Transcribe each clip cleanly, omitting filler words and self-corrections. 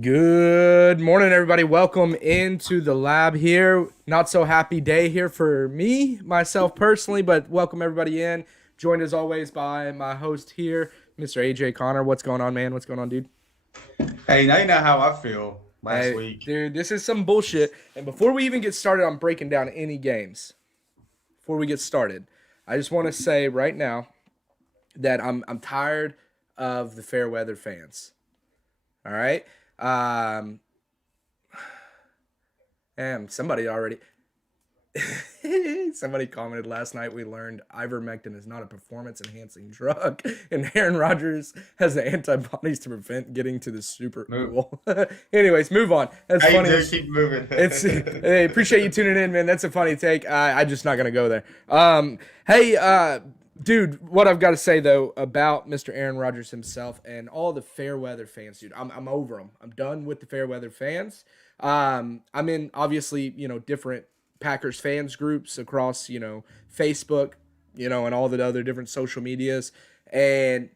Good morning, everybody. Welcome into the lab here. Not so happy day here for me, myself personally, but welcome everybody in. Joined as always by my host here, Mr. AJ Connor. What's going on, man? What's going on, dude? Hey, now you know how I feel last Hey, week. dude, this is some bullshit. And before we even get started on breaking down any games, before we get started, I just want to say right now that I'm tired of the fair weather fans. All right. Um, and somebody already Somebody commented last night. We learned ivermectin is not a performance-enhancing drug, and Aaron Rodgers has the antibodies to prevent getting to the Super Move. Bowl. Anyways, move on. That's How you funny. doing? Keep moving. It's hey, appreciate you tuning in, man. That's a funny take. I'm just not gonna go there. Hey, dude, what I've got to say though about Mr. Aaron Rodgers himself and all the fair weather fans, dude, I'm over them. I'm done with the fair weather fans. I'm in obviously different Packers fans groups across Facebook, and all the other different social medias, and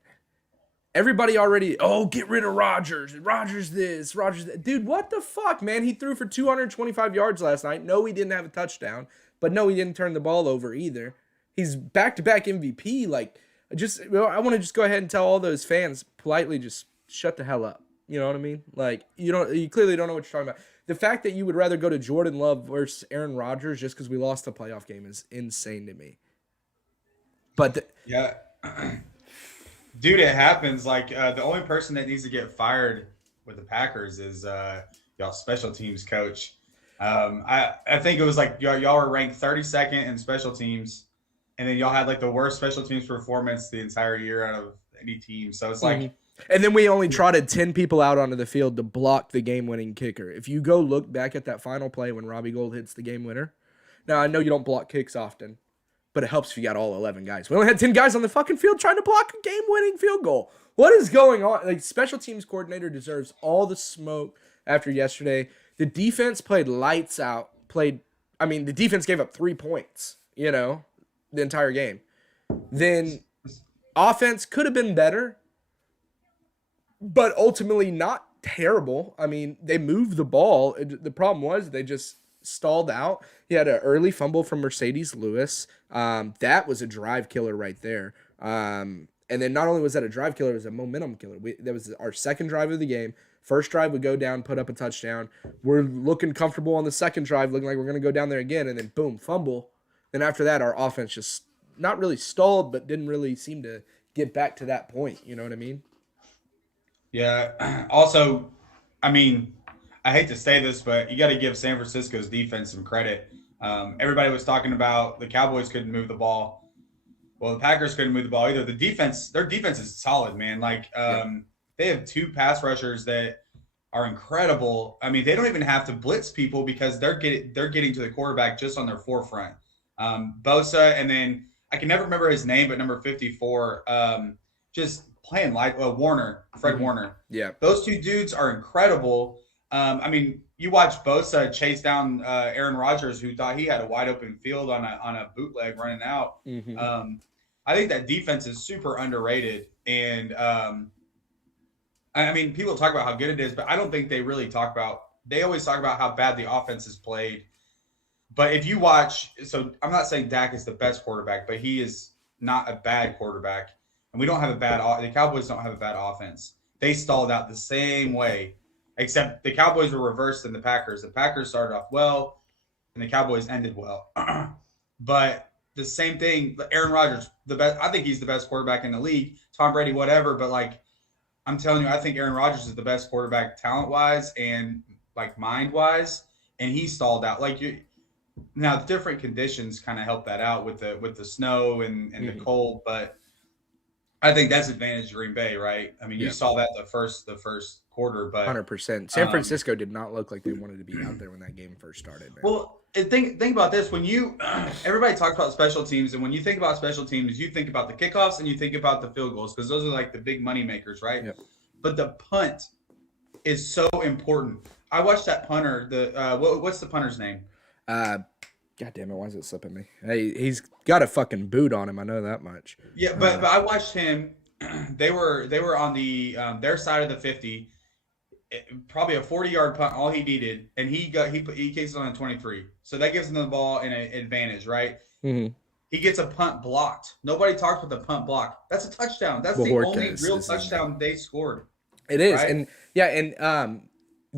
everybody already, get rid of Rodgers. Rodgers this, Rodgers that. Dude, what the fuck, man? He threw for 225 yards last night. No, he didn't have a touchdown, but no, he didn't turn the ball over either. He's back-to-back MVP. Like, I want to just go ahead and tell all those fans politely, just shut the hell up. You know what I mean? Like, you clearly don't know what you're talking about. The fact that you would rather go to Jordan Love versus Aaron Rodgers just because we lost the playoff game is insane to me. But Yeah, dude, it happens. Like the only person that needs to get fired with the Packers is y'all special teams coach. I think it was like y'all were ranked 32nd in special teams, and then y'all had like the worst special teams performance the entire year out of any team. So it's Mhm. like, And then we only trotted 10 people out onto the field to block the game-winning kicker. If you go look back at that final play when Robbie Gould hits the game winner. Now, I know you don't block kicks often, but it helps if you got all 11 guys. We only had 10 guys on the fucking field trying to block a game-winning field goal. What is going on? Like, special teams coordinator deserves all the smoke after yesterday. The defense played lights out. The defense gave up 3 points, the entire game. Then offense could have been better, but ultimately not terrible. I mean, they moved the ball. The problem was they just stalled out. He had an early fumble from Mercedes Lewis. That was a drive killer right there. And then not only was that a drive killer, it was a momentum killer. That was our second drive of the game. First drive would go down, put up a touchdown. We're looking comfortable on the second drive, looking like we're going to go down there again, and then boom, fumble. Then after that, our offense just not really stalled, but didn't really seem to get back to that point. You know what I mean? yeah. Also, I mean, I hate to say this, but you got to give San Francisco's defense some credit. Everybody was talking about the Cowboys couldn't move the ball. Well, the Packers couldn't move the ball either. Their defense is solid, man. Like, Yeah. they have two pass rushers that are incredible. I mean, they don't even have to blitz people because they're getting to the quarterback just on their forefront. Bosa, and then I can never remember his name, but number 54, just playing like Warner, Fred Mm-hmm. Warner. Yeah. Those two dudes are incredible. I mean, you watch Bosa chase down Aaron Rodgers, who thought he had a wide open field on a bootleg running out. Mm-hmm. Um, I think that defense is super underrated, and I mean, people talk about how good it is, but I don't think they really talk about. They always talk about how bad the offense is played. But if you watch, so I'm not saying Dak is the best quarterback, but he is not a bad quarterback, and we don't have a bad. The Cowboys don't have a bad offense. They stalled out the same way, except the Cowboys were reversed than the Packers. The Packers started off well, and the Cowboys ended well. But the same thing, Aaron Rodgers, the best. I think he's the best quarterback in the league. Tom Brady, whatever. But like I'm telling you, I think Aaron Rodgers is the best quarterback talent wise and like mind wise, and he stalled out. Like you now, different conditions kind of help that out with the snow and the Mm-hmm. cold, but I think that's advantage Green Bay, right? I mean, you Yeah. saw that the first quarter, but 100%. San um, Francisco did not look like they wanted to be out there when that game first started, man. well, and think about this: when you everybody talks about special teams, and when you think about special teams, you think about the kickoffs and you think about the field goals because those are like the big money makers, right? Yep. But the punt is so important. I watched that punter. What's the punter's name? Uh, God damn it, why is it slipping me? Hey, he's got a fucking boot on him. I know that much. Yeah, but Uh, I watched him. They were on the their side of the 50, probably a 40-yard punt, all he needed, and he kicks it on a 23. So that gives him the ball in an advantage, right? Mm-hmm. He gets a punt blocked. Nobody talks about the punt block. That's a touchdown. That's the only Bojorquez real is his name. touchdown they scored, It is, right? and yeah, and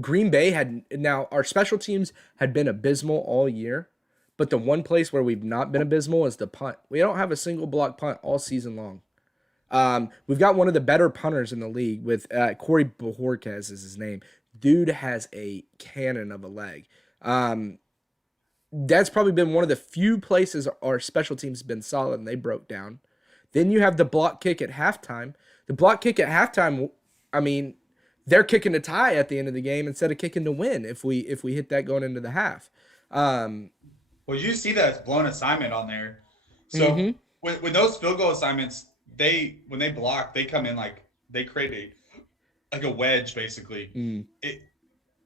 Green Bay had now our special teams had been abysmal all year, but the one place where we've not been abysmal is the punt. We don't have a single block punt all season long. We've got one of the better punters in the league with Corey Bojorquez is his name. Dude has a cannon of a leg. That's probably been one of the few places our special teams have been solid and they broke down. Then you have the block kick at halftime. The block kick at halftime, I mean, they're kicking to tie at the end of the game instead of kicking to win if we hit that going into the half. Well, you see that blown assignment on there. So Mm-hmm. with those field goal assignments, when they block, they come in like they create a wedge basically. Mm.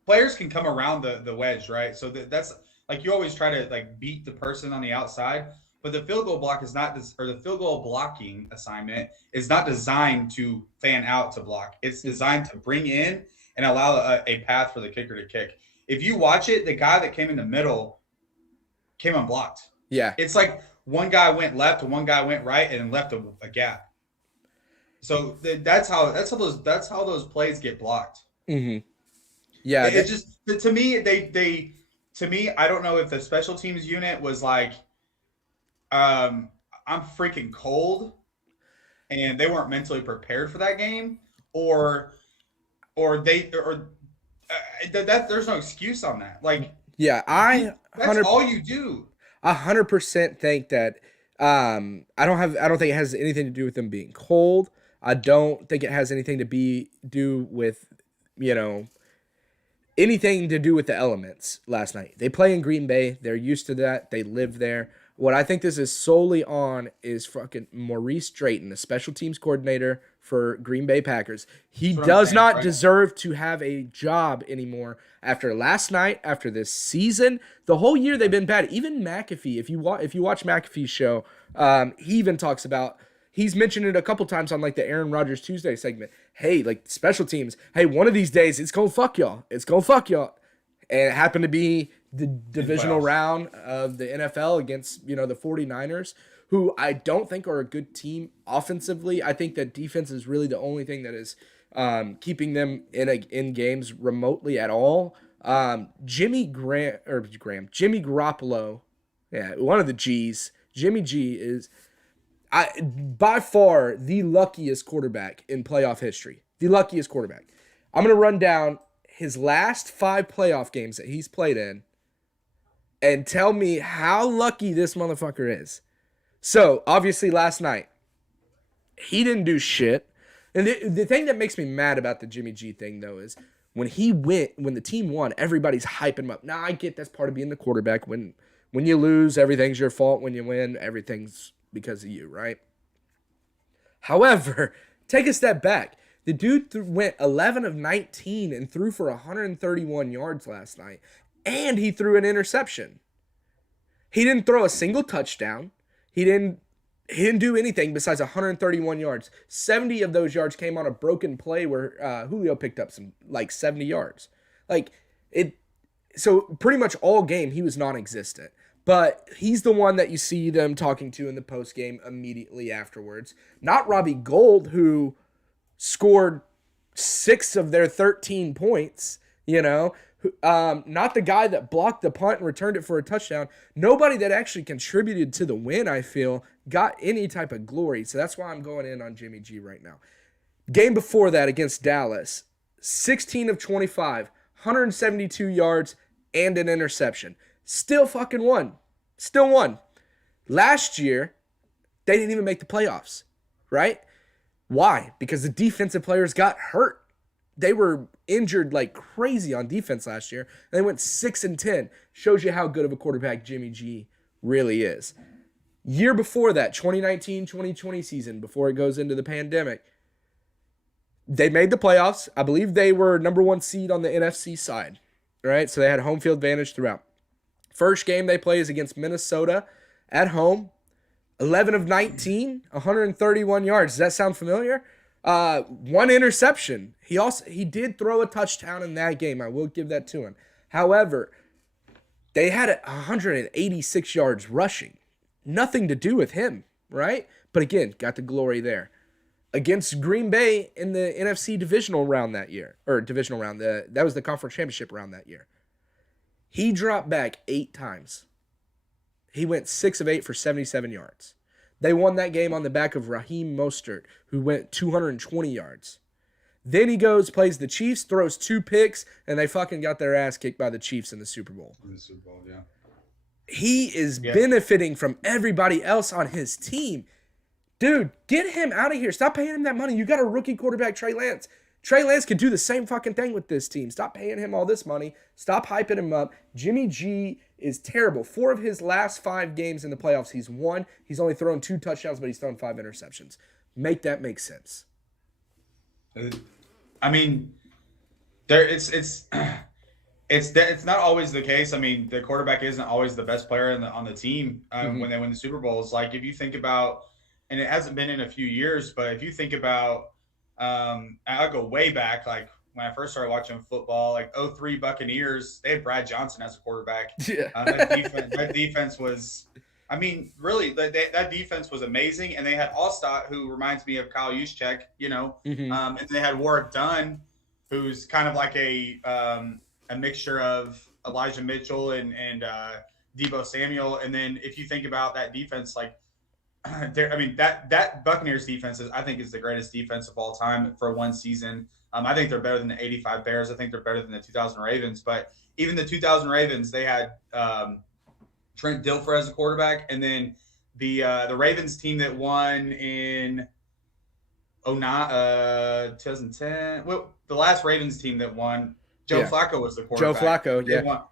Players can come around the wedge, right? So that's like you always try to like beat the person on the outside, but the field goal block is not or the field goal blocking assignment is not designed to fan out to block. It's designed to bring in and allow a path for the kicker to kick. If you watch it, the guy that came in the middle came unblocked. Yeah. It's like one guy went left and one guy went right and left a gap. So that's how those plays get blocked. Mm-hmm. Yeah. It just to me I don't know if the special teams unit was like, I'm freaking cold, and they weren't mentally prepared for that game, or that there's no excuse on that. Like, yeah, that's all you do. 100% think that I don't think it has anything to do with them being cold. I don't think it has anything to do with, anything to do with the elements last night. They play in Green Bay. They're used to that. They live there. What I think this is solely on is fucking Maurice Drayton, the special teams coordinator for Green Bay Packers. He does not deserve to have a job anymore after last night, after this season. The whole year they've been bad. Even McAfee, if you watch McAfee's show, he even talks about, he's mentioned it a couple times on like the Aaron Rodgers Tuesday segment. Hey, like special teams. Hey, one of these days it's gonna fuck y'all. It's gonna fuck y'all. And it happened to be the divisional round of the NFL against, the 49ers, who I don't think are a good team offensively. I think that defense is really the only thing that is keeping them in games remotely at all. Jimmy Garoppolo, yeah, one of the G's. Jimmy G is by far the luckiest quarterback in playoff history. The luckiest quarterback. I'm going to run down his last 5 playoff games that he's played in and tell me how lucky this motherfucker is. So, obviously last night, he didn't do shit. And the thing that makes me mad about the Jimmy G thing, though, is when the team won, everybody's hyping him up. Now, I get that's part of being the quarterback. When you lose, everything's your fault. When you win, everything's because of you, right? However, take a step back. The dude went 11 of 19 and threw for 131 yards last night, and he threw an interception. He didn't throw a single touchdown. He didn't do anything besides 131 yards. 70 of those yards came on a broken play where Julio picked up some 70 yards. So pretty much all game he was non-existent. But he's the one that you see them talking to in the post game immediately afterwards. Not Robbie Gould, who scored 6 of their 13 points, not the guy that blocked the punt and returned it for a touchdown. Nobody that actually contributed to the win, I feel, got any type of glory. So that's why I'm going in on Jimmy G right now. Game before that against Dallas, 16 of 25, 172 yards and an interception. Still fucking won. Still won. Last year, they didn't even make the playoffs, right? Why? Because the defensive players got hurt. They were injured like crazy on defense last year. They went 6-10. Shows you how good of a quarterback Jimmy G really is. Year before that, 2019-2020 season, before it goes into the pandemic, they made the playoffs. I believe they were number 1 seed on the NFC side, right? So they had home field advantage throughout. First game they play is against Minnesota at home. 11 of 19, 131 yards. Does that sound familiar? One interception. He did throw a touchdown in that game. I will give that to him. However, they had 186 yards rushing. Nothing to do with him, right? But again, got the glory there. Against Green Bay in the NFC divisional round that year, or divisional round, that was the conference championship round that year. He dropped back 8 times. He went 6 of 8 for 77 yards. They won that game on the back of Raheem Mostert, who went 220 yards. Then he goes, plays the Chiefs, throws 2 picks, and they fucking got their ass kicked by the Chiefs in the Super Bowl. In the Super Bowl, yeah. He is benefiting from everybody else on his team. Dude, get him out of here. Stop paying him that money. You got a rookie quarterback, Trey Lance. Trey Lance could do the same fucking thing with this team. Stop paying him all this money. Stop hyping him up. Jimmy G is terrible. 4 of his last 5 games in the playoffs, he's won. He's only thrown 2 touchdowns, but he's thrown 5 interceptions. Make that make sense. I mean, it's not always the case. I mean, the quarterback isn't always the best player on the team when they win the Super Bowls. Like if you think about, and it hasn't been in a few years, but if you think about, I'll go way back, like when I first started watching football, like 03 Buccaneers, they had Brad Johnson as a quarterback. Yeah. That defense was, I mean, really, that defense was amazing. And they had Allstott, who reminds me of Kyle Juszczyk, and they had Warwick Dunn, who's kind of like a mixture of Elijah Mitchell and Deebo Samuel. And then if you think about that defense, like, that Buccaneers defense I think is the greatest defense of all time for one season. I think they're better than the 85 Bears. I think they're better than the 2000 Ravens. But even the 2000 Ravens, they had Trent Dilfer as a quarterback. And then the Ravens team that won in 2010, well, the last Ravens team that won, Joe Flacco was the quarterback. Joe Flacco, they won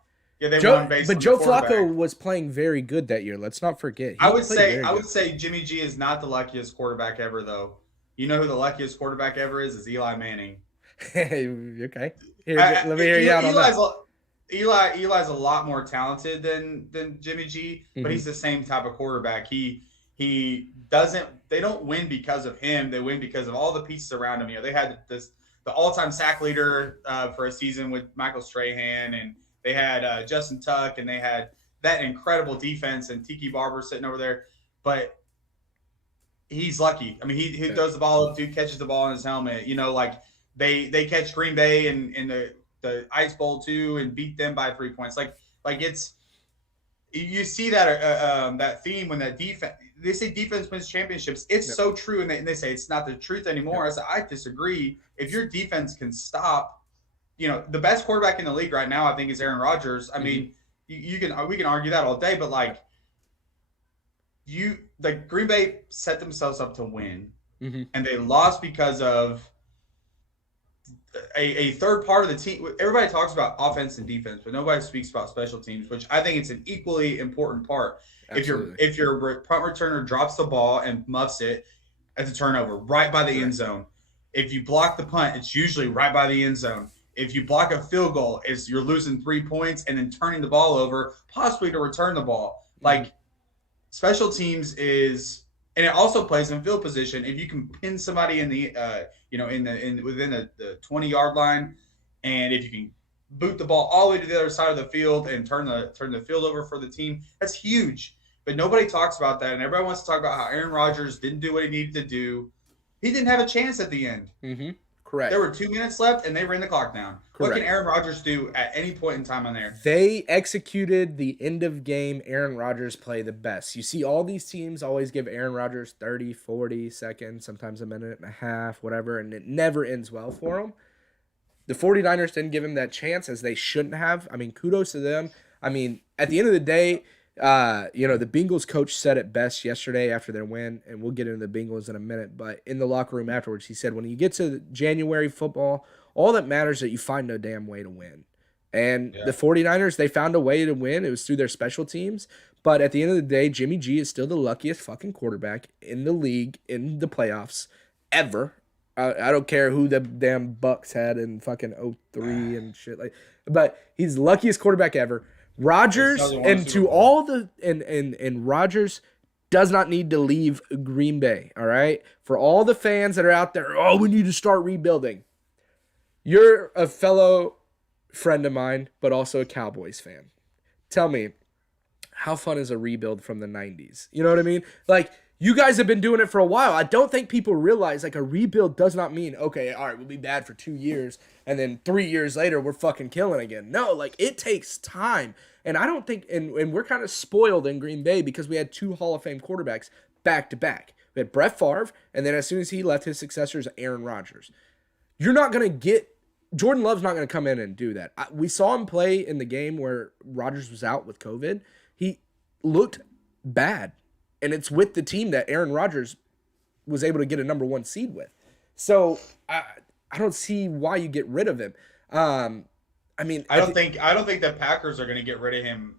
based on Joe the quarterback. Flacco was playing very good that year. Let's not forget. I would say Jimmy G is not the luckiest quarterback ever, though. You know who the luckiest quarterback ever is Eli Manning. Okay. Here, let me hear you out on that. Eli's a lot more talented than Jimmy G, but he's the same type of quarterback. He doesn't. They don't win because of him. They win because of all the pieces around him. They had the all-time sack leader for a season with Michael Strahan, and they had Justin Tuck, and they had that incredible defense and Tiki Barber sitting over there. But he's lucky. I mean, he throws the ball up, dude catches the ball in his helmet. Like they catch Green Bay in the Ice Bowl too and beat them by 3 points. Like it's you see that that theme when that defense. They say defense wins championships. It's so true, and they say it's not the truth anymore. I disagree. If your defense can stop, the best quarterback in the league right now, I think, is Aaron Rodgers. I mean, we can argue that all day, but Green Bay set themselves up to win, and they lost because of a third part of the team. Everybody talks about offense and defense, but nobody speaks about special teams, which I think it's an equally important part. Absolutely. If your punt returner drops the ball and muffs it, it's a turnover right by the end zone. If you block the punt, it's usually right by the end zone. If you block a field goal, you're losing 3 points and then turning the ball over, possibly to return the ball. Like special teams is, and it also plays in field position. If you can pin somebody in the, within the 20-yard line, and if you can boot the ball all the way to the other side of the field and turn the field over for the team, that's huge. But nobody talks about that, and everybody wants to talk about how Aaron Rodgers didn't do what he needed to do. He didn't have a chance at the end. Correct. There were 2 minutes left, and they ran the clock down. Correct. What can Aaron Rodgers do at any point in time on there? They executed the end-of-game Aaron Rodgers play the best. You see all these teams always give Aaron Rodgers 30, 40 seconds, sometimes a minute and a half, whatever, and it never ends well for him. The 49ers didn't give him that chance, as they shouldn't have. I mean, kudos to them. I mean, at the end of the day, the Bengals coach said it best yesterday after their win, and we'll get into the Bengals in a minute, but in the locker room afterwards, he said, when you get to January football, all that matters is that you find no damn way to win. And the 49ers, they found a way to win. It was through their special teams. But at the end of the day, Jimmy G is still the luckiest fucking quarterback in the league, in the playoffs, ever. I don't care who the damn Bucks had in fucking 03 and shit. But he's the luckiest quarterback ever. Rodgers, and to all the and Rodgers does not need to leave Green Bay, all right? For all the fans that are out there, oh, we need to start rebuilding. You're a fellow friend of mine, but also a Cowboys fan. Tell me, how fun is a rebuild from the 90s? You know what I mean? Like, you guys have been doing it for a while. I don't think people realize, like, a rebuild does not mean, okay, all right, we'll be bad for 2 years, and then 3 years later, we're fucking killing again. No, like, it takes time. And I don't think, and we're kind of spoiled in Green Bay because we had 2 Hall of Fame quarterbacks back to back. We had Brett Favre, and then as soon as he left, his successor is Aaron Rodgers. You're not going to get Jordan Love's not going to come in and do that. We saw him play in the game where Rodgers was out with COVID. He looked bad, and it's with the team that Aaron Rodgers was able to get a #1 seed with. So I don't see why you get rid of him. I mean, I don't think the Packers are going to get rid of him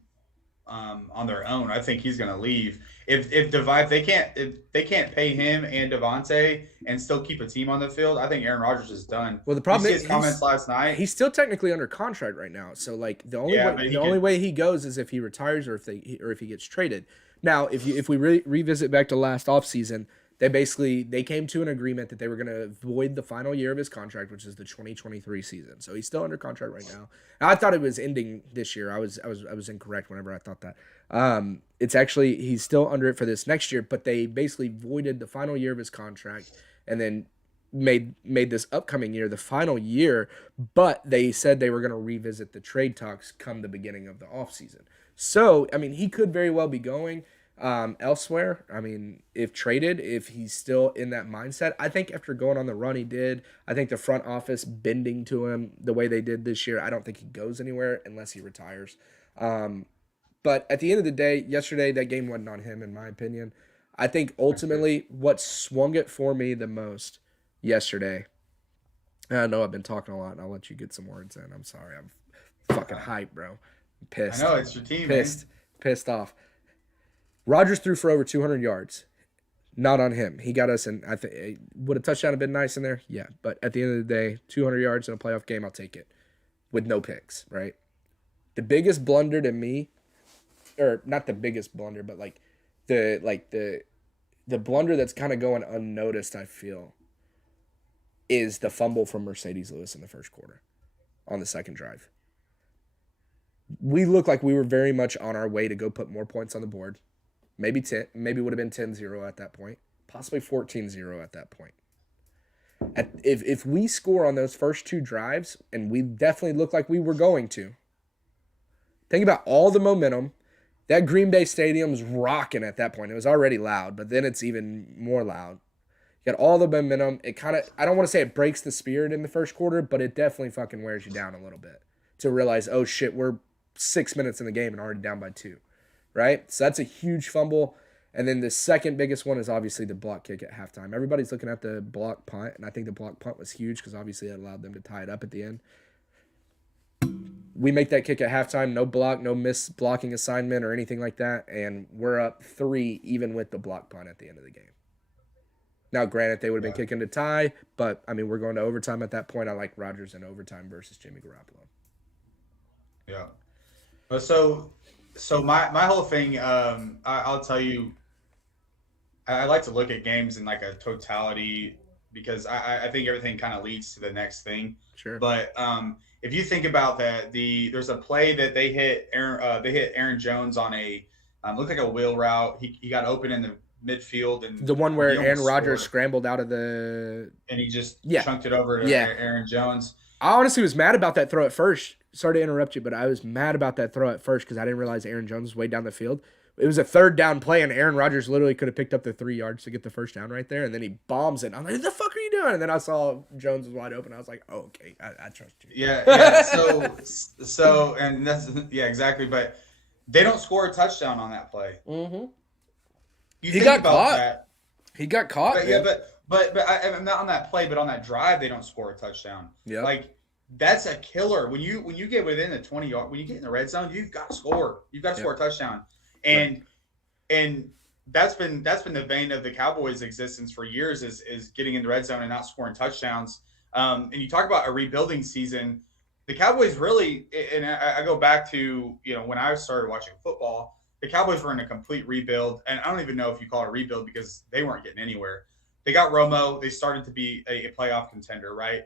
on their own. I think he's going to leave. If they can't pay him and Devontae and still keep a team on the field, I think Aaron Rodgers is done. Well, the problem is his comments last night. He's still technically under contract right now. So like the only way he goes is if he retires or if he gets traded. Now, if we revisit back to last offseason, they came to an agreement that they were going to void the final year of his contract, which is the 2023 season. So he's still under contract right now. And I thought it was ending this year. I was incorrect whenever I thought that. It's actually he's still under it for this next year, but they basically voided the final year of his contract and then made this upcoming year the final year, but they said they were going to revisit the trade talks come the beginning of the offseason. So, I mean, he could very well be going elsewhere. I mean, if traded, if he's still in that mindset, I think after going on the run he did, I think the front office bending to him the way they did this year, I don't think he goes anywhere unless he retires. But at the end of the day, yesterday, that game wasn't on him, in my opinion. I think ultimately what swung it for me the most yesterday, and I know I've been talking a lot, and I'll let you get some words in. I'm sorry. I'm fucking hyped, bro. I'm pissed. I know, it's your team, man. Pissed off. Rodgers threw for over 200 yards. Not on him. He got us in. I think would a touchdown have been nice in there? Yeah. But at the end of the day, 200 yards in a playoff game, I'll take it. With no picks, right? The biggest blunder to me, or not the biggest blunder, but the blunder that's kind of going unnoticed, I feel, is the fumble from Mercedes Lewis in the first quarter on the second drive. We looked like we were very much on our way to go put more points on the board. Maybe 10, maybe would have been 10-0 at that point. Possibly 14-0 at that point. If we score on those first 2 drives, and we definitely looked like we were going to, think about all the momentum. That Green Bay Stadium's rocking at that point. It was already loud, but then it's even more loud. You got all the momentum. It kind of, I don't want to say it breaks the spirit in the first quarter, but it definitely fucking wears you down a little bit to realize, oh shit, we're 6 minutes in the game and already down by 2, right? So that's a huge fumble. And then the second biggest one is obviously the block kick at halftime. Everybody's looking at the block punt, and I think the block punt was huge because obviously it allowed them to tie it up at the end. We make that kick at halftime, no block, no miss blocking assignment or anything like that, and we're up 3 even with the block punt at the end of the game. Now, granted, they would have been kicking to tie, but, I mean, we're going to overtime at that point. I like Rodgers in overtime versus Jimmy Garoppolo. Yeah. So my whole thing, I'll tell you, I like to look at games in like a totality because I think everything kind of leads to the next thing. Sure. But if you think about that, there's a play that they hit Aaron Jones on looked like a wheel route. He got open in the midfield, and the one where Aaron Rodgers scrambled out of and he just chunked it over to Aaron Jones. I honestly was mad about that throw at first. Sorry to interrupt you, but I was mad about that throw at first because I didn't realize Aaron Jones was way down the field. It was a 3rd down play, and Aaron Rodgers literally could have picked up the 3 yards to get the first down right there, and then he bombs it. I'm like, what the fuck are you doing? And then I saw Jones was wide open. I was like, oh, okay, I trust you. Yeah. So, and that's, exactly. But they don't score a touchdown on that play. Mm-hmm. He got caught. He got caught. But I'm not on that play, but on that drive, they don't score a touchdown. Yeah. Like, that's a killer. When you get within the 20 yard, when you get in the red zone, you've got to score. You've got to score a touchdown. And that's been the vein of the Cowboys' existence for years is getting in the red zone and not scoring touchdowns. And you talk about a rebuilding season. The Cowboys really, and I go back to when I started watching football. the Cowboys were in a complete rebuild, and I don't even know if you call it a rebuild because they weren't getting anywhere. They got Romo. They started to be a playoff contender, right?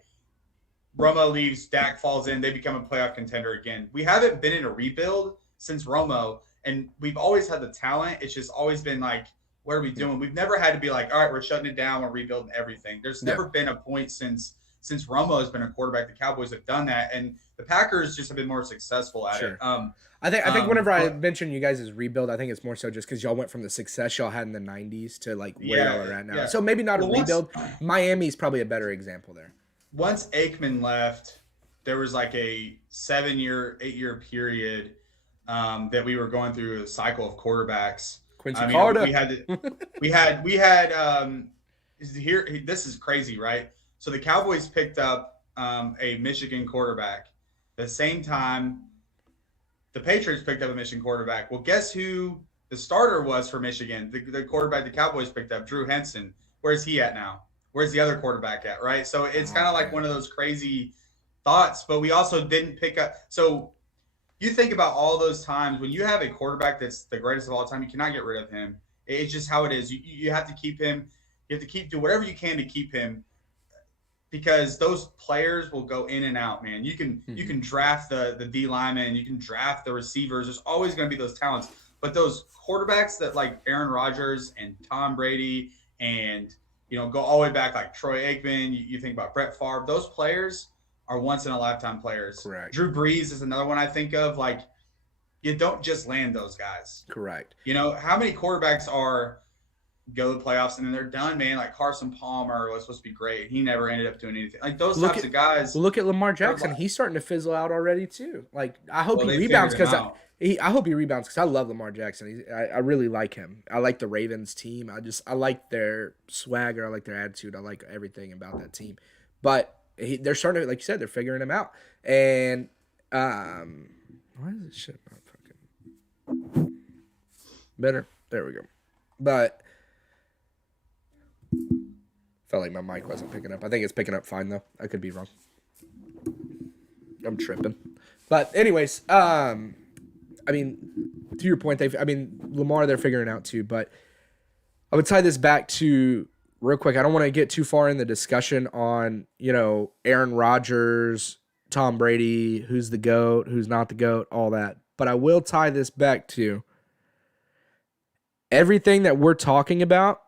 Romo leaves, Dak falls in, they become a playoff contender again. We haven't been in a rebuild since Romo, and we've always had the talent. It's just always been like, what are we doing? We've never had to be like, all right, we're shutting it down, we're rebuilding everything. There's never been a point since Romo has been a quarterback, the Cowboys have done that, and the Packers just have been more successful at it. I think whenever I mention you guys as rebuild, I think it's more so just because y'all went from the success y'all had in the '90s to like where y'all are at now. So maybe not a rebuild. Miami's probably a better example there. Once Aikman left, there was like a 7-year, 8-year period that we were going through a cycle of quarterbacks. Quincy Carter. We had here. This is crazy, right? So the Cowboys picked up a Michigan quarterback. The same time, the Patriots picked up a Michigan quarterback. Well, guess who the starter was for Michigan? The quarterback the Cowboys picked up, Drew Henson. Where's he at now? Where's the other quarterback at, right? So it's kind of like one of those crazy thoughts, but we also didn't pick up. So you think about all those times when you have a quarterback that's the greatest of all time, you cannot get rid of him. It's just how it is. You have to keep him. You have to do whatever you can to keep him because those players will go in and out, man. You can draft the D linemen, you can draft the receivers. There's always going to be those talents. But those quarterbacks that like Aaron Rodgers and Tom Brady and go all the way back like Troy Aikman. You think about Brett Favre. Those players are once-in-a-lifetime players. Correct. Drew Brees is another one I think of. Like, you don't just land those guys. Correct. How many quarterbacks go to the playoffs and then they're done, man? Like Carson Palmer was supposed to be great. He never ended up doing anything. Like those types of guys. Look at Lamar Jackson. He's starting to fizzle out already too. Like I hope he rebounds because I love Lamar Jackson. I really like him. I like the Ravens team. I like their swagger. I like their attitude. I like everything about that team. But they're starting to, like you said, they're figuring him out. And why is this shit not fucking better? There we go. But felt like my mic wasn't picking up. I think it's picking up fine though. I could be wrong. I'm tripping. But anyways, to your point, Lamar, they're figuring out too, but I would tie this back to real quick. I don't want to get too far in the discussion on, Aaron Rodgers, Tom Brady, who's the GOAT, who's not the GOAT, all that. But I will tie this back to everything that we're talking about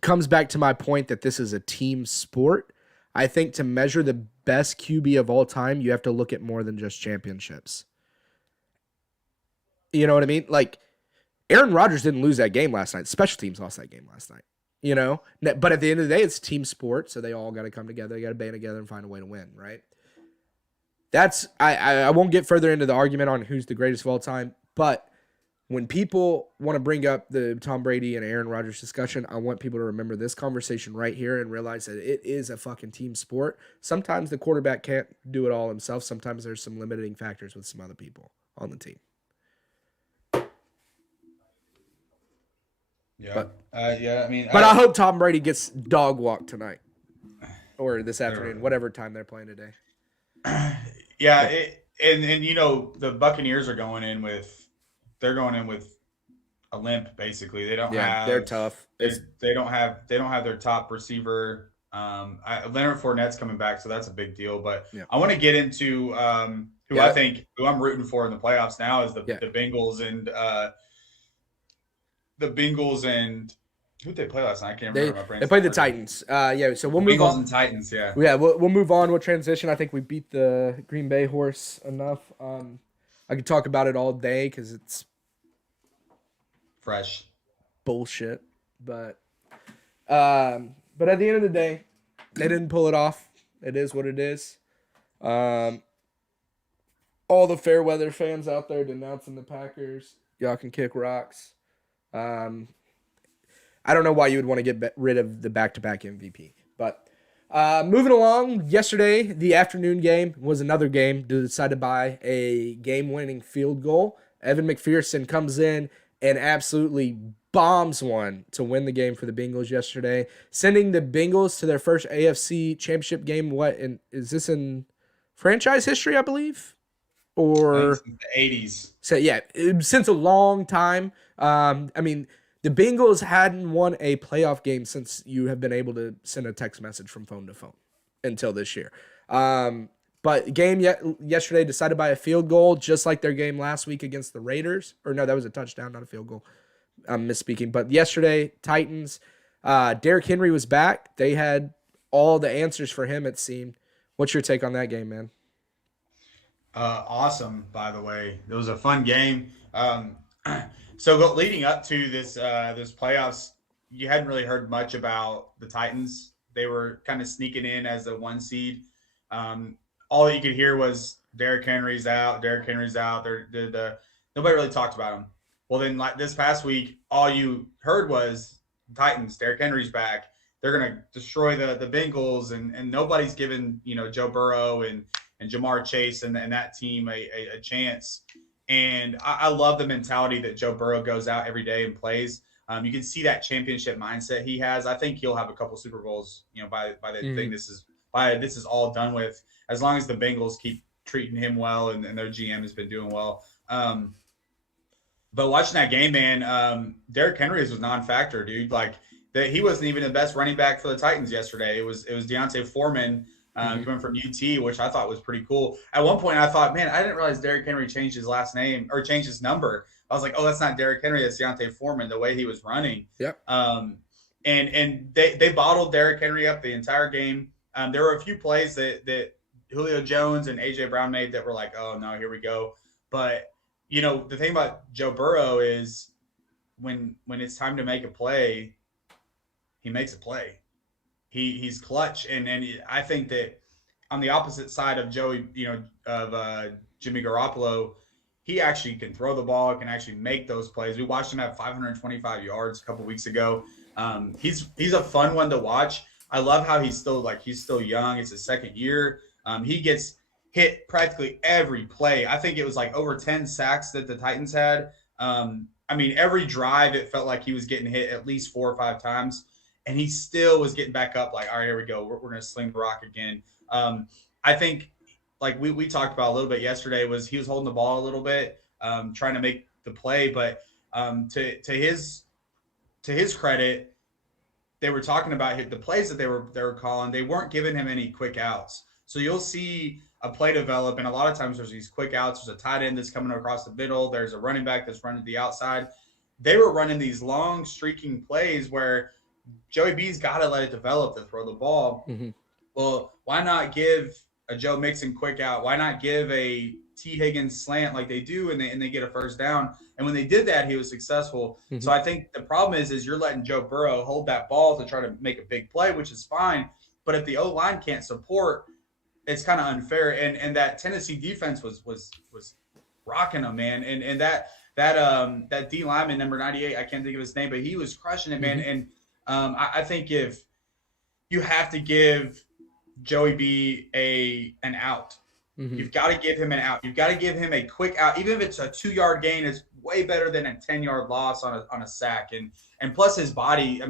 comes back to my point that this is a team sport. I think to measure the best QB of all time, you have to look at more than just championships. You know what I mean? Like, Aaron Rodgers didn't lose that game last night. Special teams lost that game last night. But at the end of the day, it's team sport, so they all got to come together. They got to band together and find a way to win, right? I won't get further into the argument on who's the greatest of all time, but when people want to bring up the Tom Brady and Aaron Rodgers discussion, I want people to remember this conversation right here and realize that it is a fucking team sport. Sometimes the quarterback can't do it all himself. Sometimes there's some limiting factors with some other people on the team. Yeah. But I hope Tom Brady gets dog walked tonight or this afternoon, whatever time they're playing today. Yeah. The Buccaneers are going in with a limp, basically. They don't have. They're tough. They don't have their top receiver. Leonard Fournette's coming back, so that's a big deal. But I want to get into who I'm rooting for in the playoffs now is the Bengals and who'd they play last night? I can't remember. My brain. They played the Titans. So we'll move Bengals on. and Titans. Yeah. Yeah, we'll move on. We'll transition. I think we beat the Green Bay horse enough. I could talk about it all day because it's fresh bullshit, but at the end of the day, they didn't pull it off. It is what it is. All the fair weather fans out there denouncing the Packers, y'all can kick rocks. I don't know why you would want to get rid of the back-to-back MVP, but moving along, yesterday, the afternoon game was another game decided by a game-winning field goal. Evan McPherson comes in and absolutely bombs one to win the game for the Bengals yesterday, sending the Bengals to their first AFC championship game. Is this in franchise history, I believe? I think or since the 80s. so yeah, since a long time. I mean, the Bengals hadn't won a playoff game since you have been able to send a text message from phone to phone until this year. Um, but game yesterday decided by a field goal, just like their game last week against the Raiders. Or no, that was a touchdown, not a field goal. I'm misspeaking. But yesterday, Titans, Derrick Henry was back. They had all the answers for him, it seemed. What's your take on that game, man? Awesome, by the way. It was a fun game. Leading up to this playoffs, you hadn't really heard much about the Titans. They were kind of sneaking in as the 1 seed. Um, all you could hear was Derrick Henry's out. Derrick Henry's out. Nobody really talked about him. Well, then like this past week, all you heard was Titans. Derrick Henry's back. They're gonna destroy the Bengals, and nobody's given Joe Burrow and Jamar Chase and that team a chance. And I love the mentality that Joe Burrow goes out every day and plays. You can see that championship mindset he has. I think he'll have a couple Super Bowls, by the thing this is all done with. As long as the Bengals keep treating him well and their GM has been doing well. But watching that game, man, Derrick Henry was non-factor, dude. Like that, he wasn't even the best running back for the Titans yesterday. It was Deontay Foreman. Coming from UT, which I thought was pretty cool. At one point, I thought, man, I didn't realize Derrick Henry changed his last name or changed his number. I was like, oh, that's not Derrick Henry, that's Deontay Foreman. The way he was running, Yep. And they bottled Derrick Henry up the entire game. There were a few plays that Julio Jones and AJ Brown made that were like, oh no, here we go. But the thing about Joe Burrow is when it's time to make a play, he makes a play. He's clutch, and I think that on the opposite side of Jimmy Garoppolo, he actually can throw the ball, can actually make those plays. We watched him have 525 yards a couple weeks ago. He's a fun one to watch. I love how he's still young. It's his second year. He gets hit practically every play. I think it was like over 10 sacks that the Titans had. Every drive it felt like he was getting hit at least 4 or 5 times. And he still was getting back up like, all right, here we go. We're going to sling the rock again. I think, like we talked about a little bit yesterday, was he was holding the ball a little bit, trying to make the play. But to his credit, they were talking about the plays that they were calling. They weren't giving him any quick outs. So you'll see a play develop, and a lot of times there's these quick outs. There's a tight end that's coming across the middle. There's a running back that's running to the outside. They were running these long streaking plays where Joey B's got to let it develop to throw the ball. Mm-hmm. Well, why not give a Joe Mixon quick out? Why not give a T. Higgins slant like they do, and they get a first down? And when they did that, he was successful. Mm-hmm. So I think the problem is you're letting Joe Burrow hold that ball to try to make a big play, which is fine. But if the O-line can't support, it's kind of unfair. And that Tennessee defense was rocking them, man. And that D lineman, number 98, I can't think of his name, but he was crushing it, man. Mm-hmm. And I think if you have to give Joey B an out, mm-hmm. You've got to give him an out. You've got to give him a quick out, even if it's a 2-yard gain. It's way better than a 10-yard loss on a sack. And plus his body,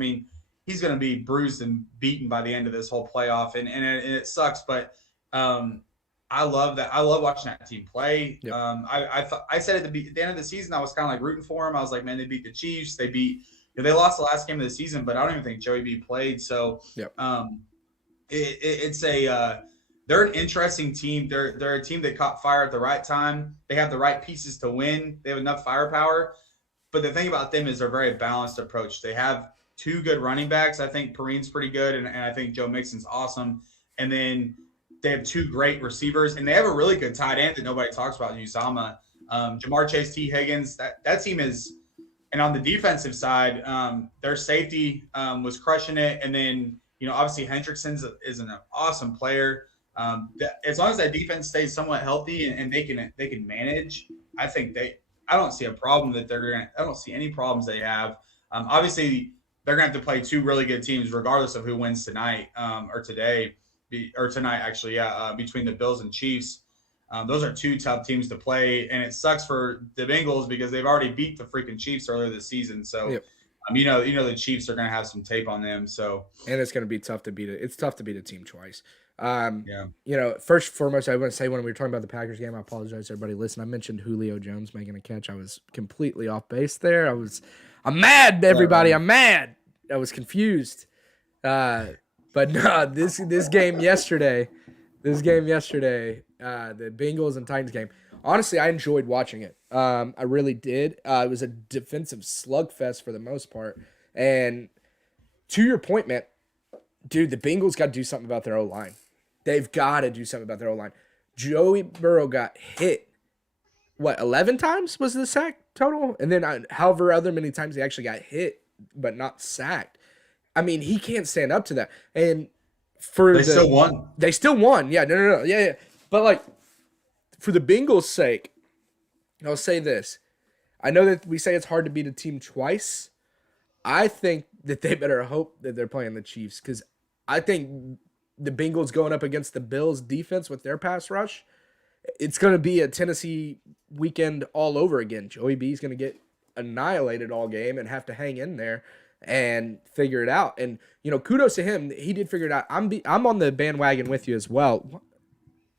he's going to be bruised and beaten by the end of this whole playoff, and it sucks. But I love that. I love watching that team play. Yep. I said at the end of the season, I was kind of like rooting for him. I was like, man, they beat the Chiefs. They lost the last game of the season, but I don't even think Joey B played. So yep. They're an interesting team. They're a team that caught fire at the right time. They have the right pieces to win. They have enough firepower. But the thing about them is they're a very balanced approach. They have 2 good running backs. I think Perrine's pretty good, and I think Joe Mixon's awesome. And then they have 2 great receivers, and they have a really good tight end that nobody talks about, Uzama. Jamar Chase, T. Higgins, that team is – and on the defensive side, their safety was crushing it. And then, obviously Hendrickson is an awesome player. As long as that defense stays somewhat healthy and they can manage, I think I don't see a problem that I don't see any problems they have. Obviously they're going to have to play 2 really good teams regardless of who wins tonight or tonight actually. Yeah. Between the Bills and Chiefs. Those are 2 tough teams to play, and it sucks for the Bengals because they've already beat the freaking Chiefs earlier this season. So, yep. The Chiefs are going to have some tape on them. So, and it's going to be tough to beat it. It's tough to beat a team twice. Yeah. First and foremost, I want to say when we were talking about the Packers game, I apologize to everybody listening. I mentioned Julio Jones making a catch. I was completely off base there. I'm mad, everybody. I'm mad. I was confused. But no, this game yesterday, the Bengals and Titans game. Honestly, I enjoyed watching it. I really did. It was a defensive slugfest for the most part. And to your point, man, dude, the Bengals got to do something about their O-line. They've got to do something about their O-line. Joey Burrow got hit, 11 times was the sack total? And then however other many times he actually got hit, but not sacked. I mean, he can't stand up to that. And Still won. They still won. Yeah, no. Yeah. But, like, for the Bengals' sake, I'll say this. I know that we say it's hard to beat a team twice. I think that they better hope that they're playing the Chiefs because I think the Bengals going up against the Bills defense with their pass rush, it's going to be a Tennessee weekend all over again. Joey B's going to get annihilated all game and have to hang in there and figure it out. And, kudos to him. He did figure it out. I'm on the bandwagon with you as well.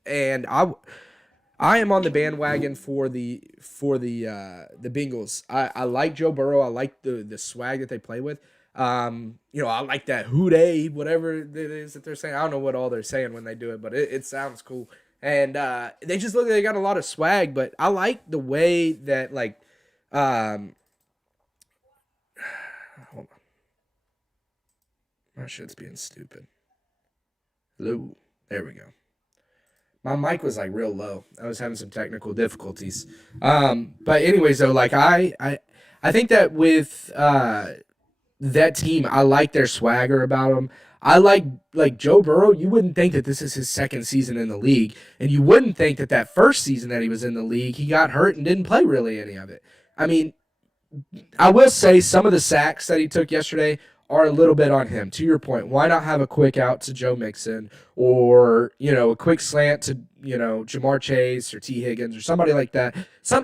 And I am on the bandwagon for the Bengals. I like Joe Burrow. I like the swag that they play with. I like that hooday, whatever it is that they're saying. I don't know what all they're saying when they do it, but it sounds cool. And they just look like they got a lot of swag, but I like the way that hold on. My shit's being stupid. Hello. There we go. My mic was real low. I was having some technical difficulties. But anyways, though, I think that with that team, I like their swagger about them. I like Joe Burrow. You wouldn't think that this is his second season in the league, and you wouldn't think that first season that he was in the league, he got hurt and didn't play really any of it. I mean, I will say some of the sacks that he took yesterday are a little bit on him. To your point, why not have a quick out to Joe Mixon or, a quick slant to, Jamar Chase or T. Higgins or somebody like that?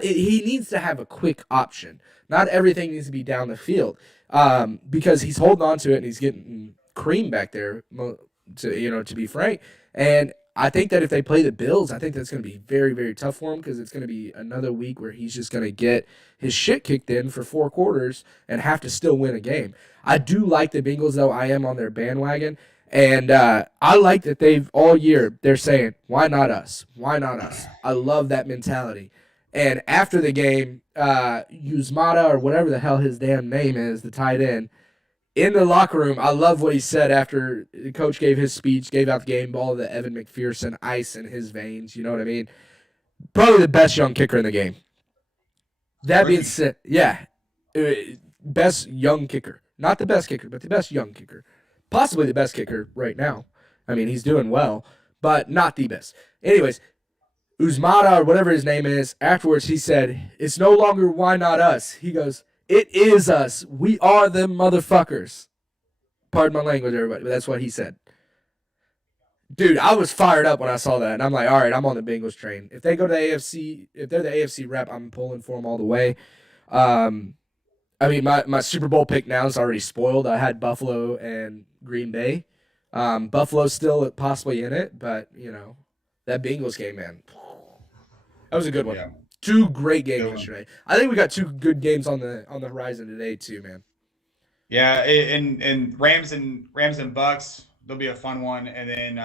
He needs to have a quick option. Not everything needs to be down the field because he's holding on to it and he's getting cream back there, to be frank. And I think that if they play the Bills, I think that's going to be very, very tough for him because it's going to be another week where he's just going to get his shit kicked in for 4 quarters and have to still win a game. I do like the Bengals, though. I am on their bandwagon. And I like that all year, they're saying, why not us? Why not us? I love that mentality. And after the game, Uzmata or whatever the hell his damn name is, the tight end, in the locker room, I love what he said after the coach gave his speech, gave out the game ball to Evan McPherson, ice in his veins, you know what I mean? Probably the best young kicker in the game. That being said, yeah, best young kicker. Not the best kicker, but the best young kicker. Possibly the best kicker right now. I mean, he's doing well, but not the best. Anyways, Uzmata or whatever his name is, afterwards he said, it's no longer why not us. He goes, it is us. We are them motherfuckers. Pardon my language, everybody, but that's what he said. Dude, I was fired up when I saw that, and I'm like, all right, I'm on the Bengals train. If they go to the AFC, if they're the AFC rep, I'm pulling for them all the way. I mean, my Super Bowl pick now is already spoiled. I had Buffalo and Green Bay. Buffalo's still possibly in it, but, that Bengals game, man, that was a good one. Yeah. 2 great games yesterday. I think we got 2 good games on the horizon today too, man. Yeah, and Rams and Bucks, there'll be a fun one, and then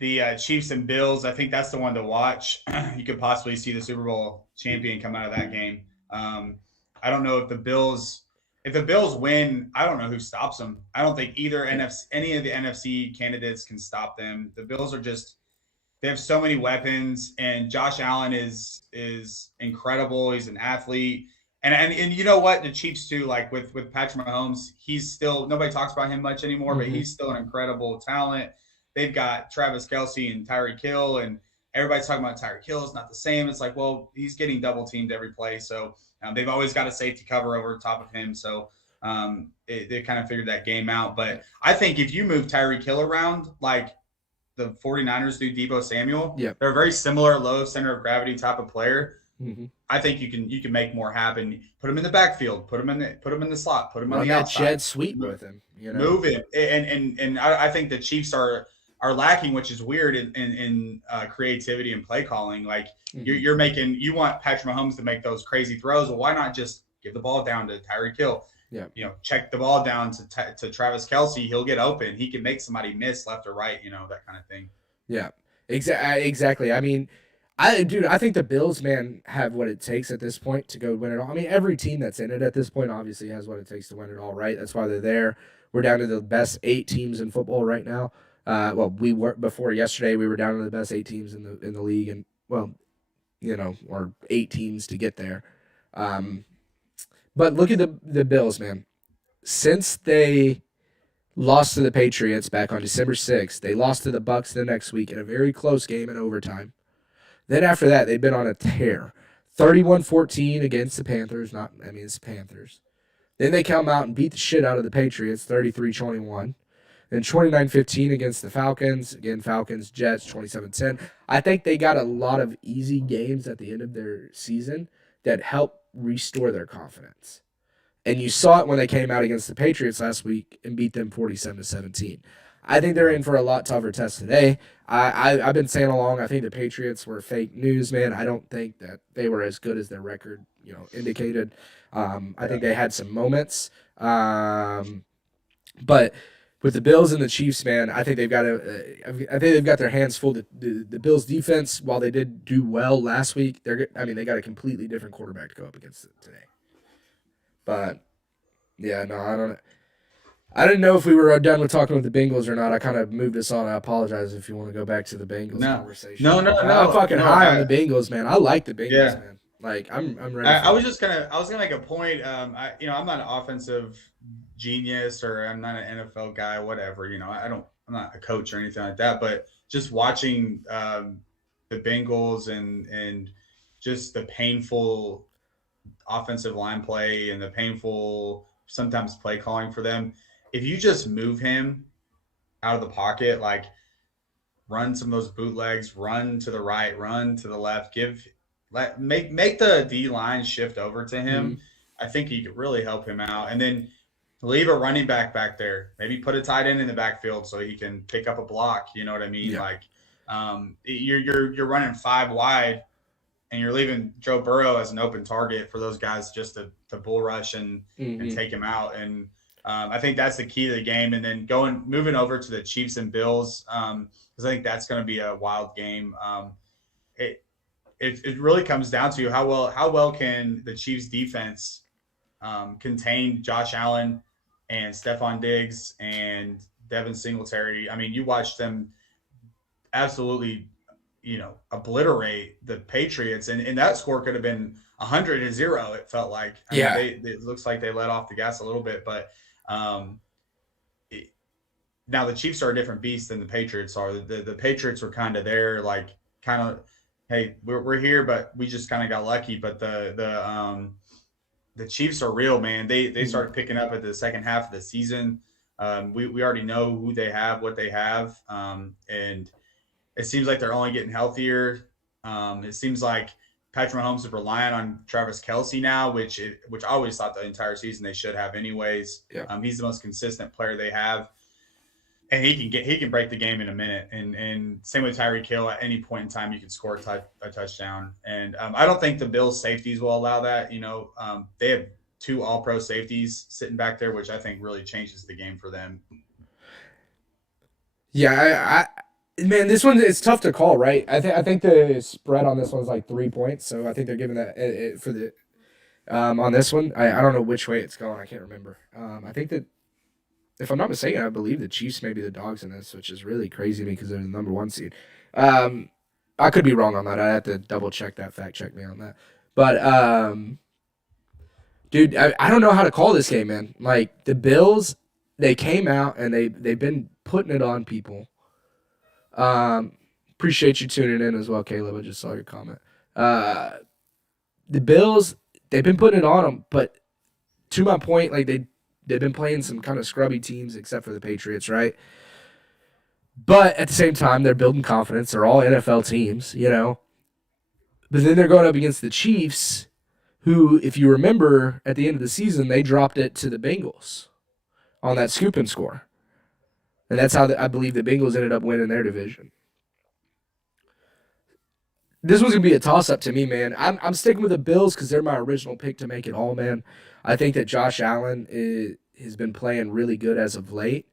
the Chiefs and Bills. I think that's the one to watch. You could possibly see the Super Bowl champion come out of that game. I don't know if the Bills win, I don't know who stops them. I don't think any of the NFC candidates can stop them. The Bills are just. They have so many weapons, and Josh Allen is incredible. He's an athlete, and you know what? The Chiefs too. Like with Patrick Mahomes, he's still nobody talks about him much anymore, but he's still an incredible talent. They've got Travis Kelce and Tyreek Hill, and everybody's talking about Tyreek Hill. It's not the same. It's like, well, he's getting double teamed every play, so they've always got a safety cover over top of him. So they kind of figured that game out. But I think if you move Tyreek Hill around, like the 49ers do Deebo Samuel. Yeah. They're a very similar low center of gravity type of player. Mm-hmm. I think you can make more happen. Put him in the backfield, put him in the slot, put him on the outside. Jet sweep with him, Move it. And I think the Chiefs are are lacking, which is weird in creativity and play calling. Like Mhm. you want Patrick Mahomes to make those crazy throws. Well, why not just give the ball down to Tyreek Hill? Yeah. Check the ball down to Travis Kelce. He'll get open. He can make somebody miss left or right. That kind of thing. Yeah. Exactly. I mean, I think the Bills, man, have what it takes at this point to go win it all. I mean, every team that's in it at this point obviously has what it takes to win it all, right? That's why they're there. We're down to the best 8 teams in football right now. Well, we were before yesterday. We were down to the best 8 teams in the league, and well, or 8 teams to get there. Um, but look at the Bills, man. Since they lost to the Patriots back on December 6th, they lost to the Bucks the next week in a very close game in overtime. Then after that, they've been on a tear. 31-14 against the Panthers. It's the Panthers. Then they come out and beat the shit out of the Patriots, 33-21. Then 29-15 against the Falcons. Again, Falcons, Jets, 27-10. I think they got a lot of easy games at the end of their season that help restore their confidence. And you saw it when they came out against the Patriots last week and beat them 47-17. I think they're in for a lot tougher test today. I've been saying along, I think the Patriots were fake news, man. I don't think that they were as good as their record, indicated. I think they had some moments. But with the Bills and the Chiefs, man, I think they've got their hands full. The Bills defense, while they did do well last week, they got a completely different quarterback to go up against today. But yeah, no, I don't. I didn't know if we were done with talking with the Bengals or not. I kind of moved us on. I apologize if you want to go back to the Bengals conversation. No. I'm fucking high on the Bengals, man. I like the Bengals, man. Like I'm ready. I was gonna make a point. I'm not an offensive genius or I'm not an NFL guy, whatever. I'm not a coach or anything like that. But just watching the Bengals and just the painful offensive line play and the painful sometimes play calling for them. If you just move him out of the pocket, like run some of those bootlegs, run to the right, run to the left, make the D line shift over to him. Mm-hmm. I think he could really help him out. And then leave a running back there. Maybe put a tight end in the backfield so he can pick up a block. You know what I mean? Yeah. Like you're running 5 wide and you're leaving Joe Burrow as an open target for those guys just to bull rush and take him out. And I think that's the key to the game. And then moving over to the Chiefs and Bills, because I think that's going to be a wild game. It really comes down to how well can the Chiefs defense contain Josh Allen and Stephon Diggs and Devin Singletary. I mean, you watched them absolutely, obliterate the Patriots, and that score could have been 100-0. It felt like. I mean, it looks like they let off the gas a little bit, but now the Chiefs are a different beast than the Patriots are. The Patriots were kind of there, like hey, we're here, but we just kind of got lucky. But the Chiefs are real, man. They started picking up at the second half of the season. We already know who they have, what they have, and it seems like they're only getting healthier. It seems like Patrick Mahomes is relying on Travis Kelce now, which I always thought the entire season they should have anyways. Yeah. He's the most consistent player they have, and he can break the game in a minute. And same with Tyreek Hill. At any point in time, you can score a touchdown. And I don't think the Bills safeties will allow that. They have 2 All-Pro safeties sitting back there, which I think really changes the game for them. Yeah, man, this one is tough to call, right? I think the spread on this one's like 3 points, so I think they're giving that for the on this one. I don't know which way it's going. I can't remember. I think that if I'm not mistaken, I believe the Chiefs may be the dogs in this, which is really crazy to me because they're the number 1 seed. I could be wrong on that. I have to double check that. Fact check me on that. But dude, I don't know how to call this game, man. Like the Bills, they came out and they've been putting it on people. Appreciate you tuning in as well, Caleb. I just saw your comment. The Bills, they've been putting it on them, but to my point, like they've been playing some kind of scrubby teams except for the Patriots, right? But at the same time, they're building confidence. They're all NFL teams, But then they're going up against the Chiefs, who, if you remember, at the end of the season, they dropped it to the Bengals on that scoop and score. And that's how I believe the Bengals ended up winning their division. This was gonna be a toss up to me, man. I'm sticking with the Bills because they're my original pick to make it all, man. I think that Josh Allen has been playing really good as of late.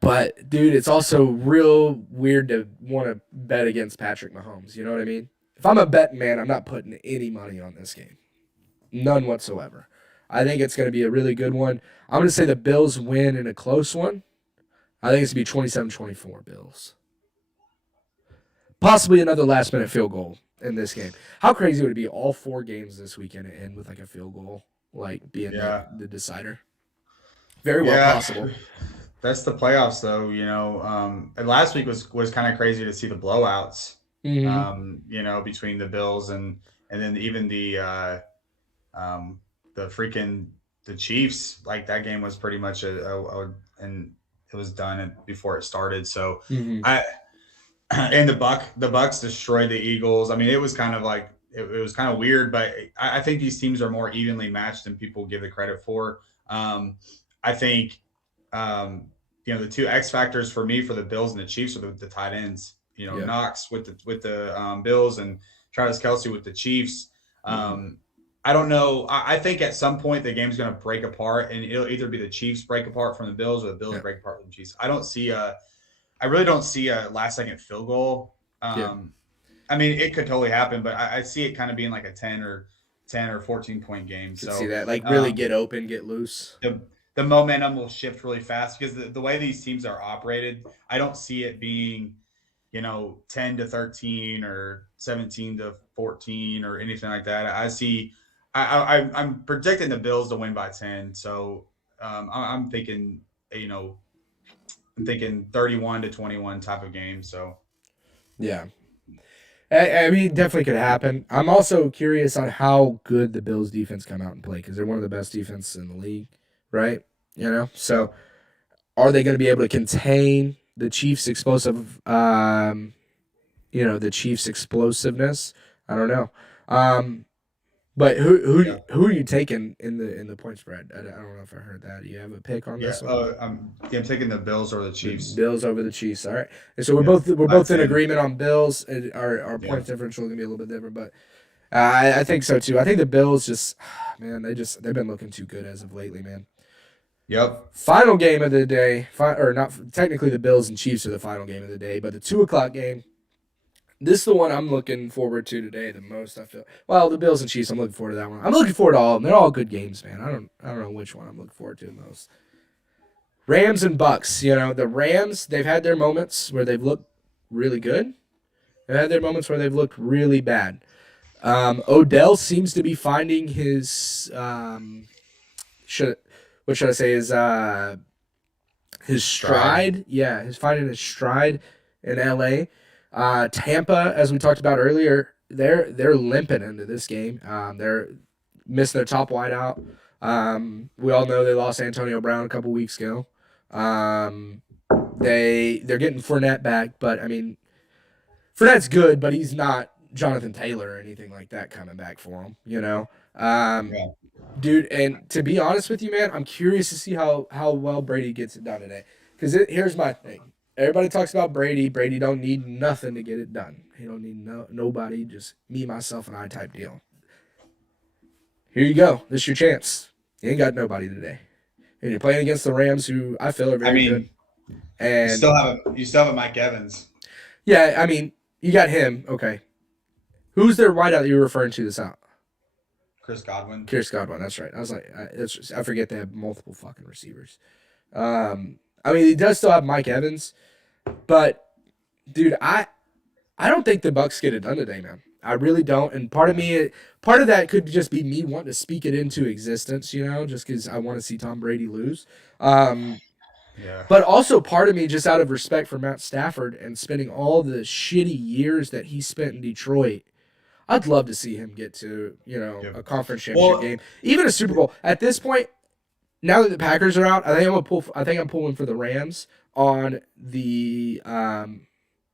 But dude, it's also real weird to want to bet against Patrick Mahomes. You know what I mean? If I'm a betting man, I'm not putting any money on this game, none whatsoever. I think it's going to be a really good one. I'm going to say the Bills win in a close one. I think it's going to be 27-24 Bills. Possibly another last minute field goal in this game. How crazy would it be all 4 games this weekend to end with like a field goal, like being Yeah. the decider? Very well Yeah. possible. That's the playoffs, though. And last week was kind of crazy to see the blowouts. Mm-hmm. Between the Bills and then even the freaking the Chiefs. Like that game was pretty much and it was done before it started. So Mm-hmm. I and the Bucks destroyed the Eagles. I mean, it was kind of like it was kind of weird, but I think these teams are more evenly matched than people give the credit for. I think the two X factors for me for the Bills and the Chiefs are the tight ends. Yeah. Knox with the Bills and Travis Kelsey with the Chiefs. Mm-hmm. I don't know. I think at some point the game's going to break apart, and it'll either be the Chiefs break apart from the Bills or the Bills Yeah. break apart from the Chiefs. I really don't see a last second field goal. Yeah. I mean, it could totally happen, but I see it kind of being like a 10 or 14 point game. Could see So that. Like really get open, get loose. the momentum will shift really fast because the way these teams are operated, I don't see it being 10-13 or 17-14 or anything like that. I'm predicting the Bills to win by 10. So I'm thinking, I'm thinking 31-21 type of game. So Yeah. I mean, it definitely could happen. I'm also curious on how good the Bills defense come out and play because they're one of the best defenses in the league, right? yeah, So are they going to be able to contain the Chiefs' the Chiefs' explosiveness? I don't know. But yeah, who are you taking in the point spread? I don't know if I heard that. Do you have a pick on yeah. this one? I'm taking the Bills or the The Chiefs. Bills over the Chiefs. All right. And so Yeah, we're by both in 10. agreement on Bills. And our Yeah, points differential is gonna be a little bit different, but I think so too. I think the Bills just man, they've been looking too good as of lately, man. yep, Final game of the day, or not technically the Bills and Chiefs are the final game of the day, but the 2 o'clock game. This is the one I'm looking forward to today the most. I feel well, the Bills and Chiefs. I'm looking forward to that one. I'm looking forward to all of them. They're all good games, man. I don't know which one I'm looking forward to the most. Rams and Bucks. The Rams, they've had their moments where they've looked really good. They've had their moments where they've looked really bad. Odell seems to be finding his should what should I say his stride. Yeah, he's finding his stride in LA. Tampa, as we talked about earlier, they're limping into this game. They're missing their top wideout. We all know they lost Antonio Brown a couple weeks ago. Um, they're getting Fournette back, but I mean, Fournette's good, but he's not Jonathan Taylor or anything like that coming back for him. yeah. Dude, and to be honest with you, man, I'm curious to see how well Brady gets it done today. Because here's my thing. Everybody talks about Brady. Brady don't need nothing to get it done. He don't need nobody. Just me, myself, and I type deal. Here you go. This is your chance. You ain't got nobody today, and you're playing against the Rams, who I feel are I very good. mean, And you still have a Mike Evans. yeah, I mean, you got him. Okay, who's their wideout that you're referring to this out? Chris Godwin. Chris Godwin. That's right. I was like, I forget they have multiple fucking receivers. I mean, he does still have Mike Evans, but dude, I don't think the Bucks get it done today, man. I really don't. And part of that could just be me wanting to speak it into existence, just because I want to see Tom Brady lose. Um, Yeah. but also part of me, just out of respect for Matt Stafford and spending all the shitty years that he spent in Detroit, I'd love to see him get to Yep. a conference championship Well, game, even a Super Bowl. At this point, now that the Packers are out, I think I'm pulling for the Rams on the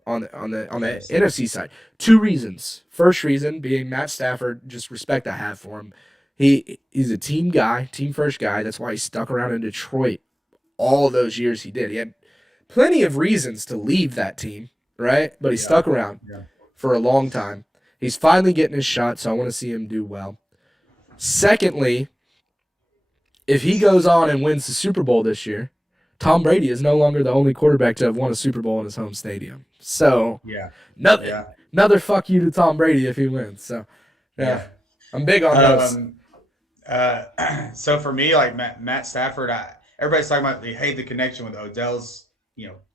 on the NFC. NFC side. 2 reasons. First reason being Matt Stafford, just respect I have for him. He's a team guy, team first guy. That's why he stuck around in Detroit all those years he did. plenty of reasons to leave that team, right? But he stuck around Yeah. for a long time. He's finally getting his shot, so I want to see him do well. Secondly, if he goes on and wins the Super Bowl this year, Tom Brady is no longer the only quarterback to have won a Super Bowl in his home stadium. So, Yeah. another fuck you to Tom Brady if he wins. So, yeah. I'm big on those. So for me, like Matt Stafford, everybody's talking about they hate the connection with Odell's.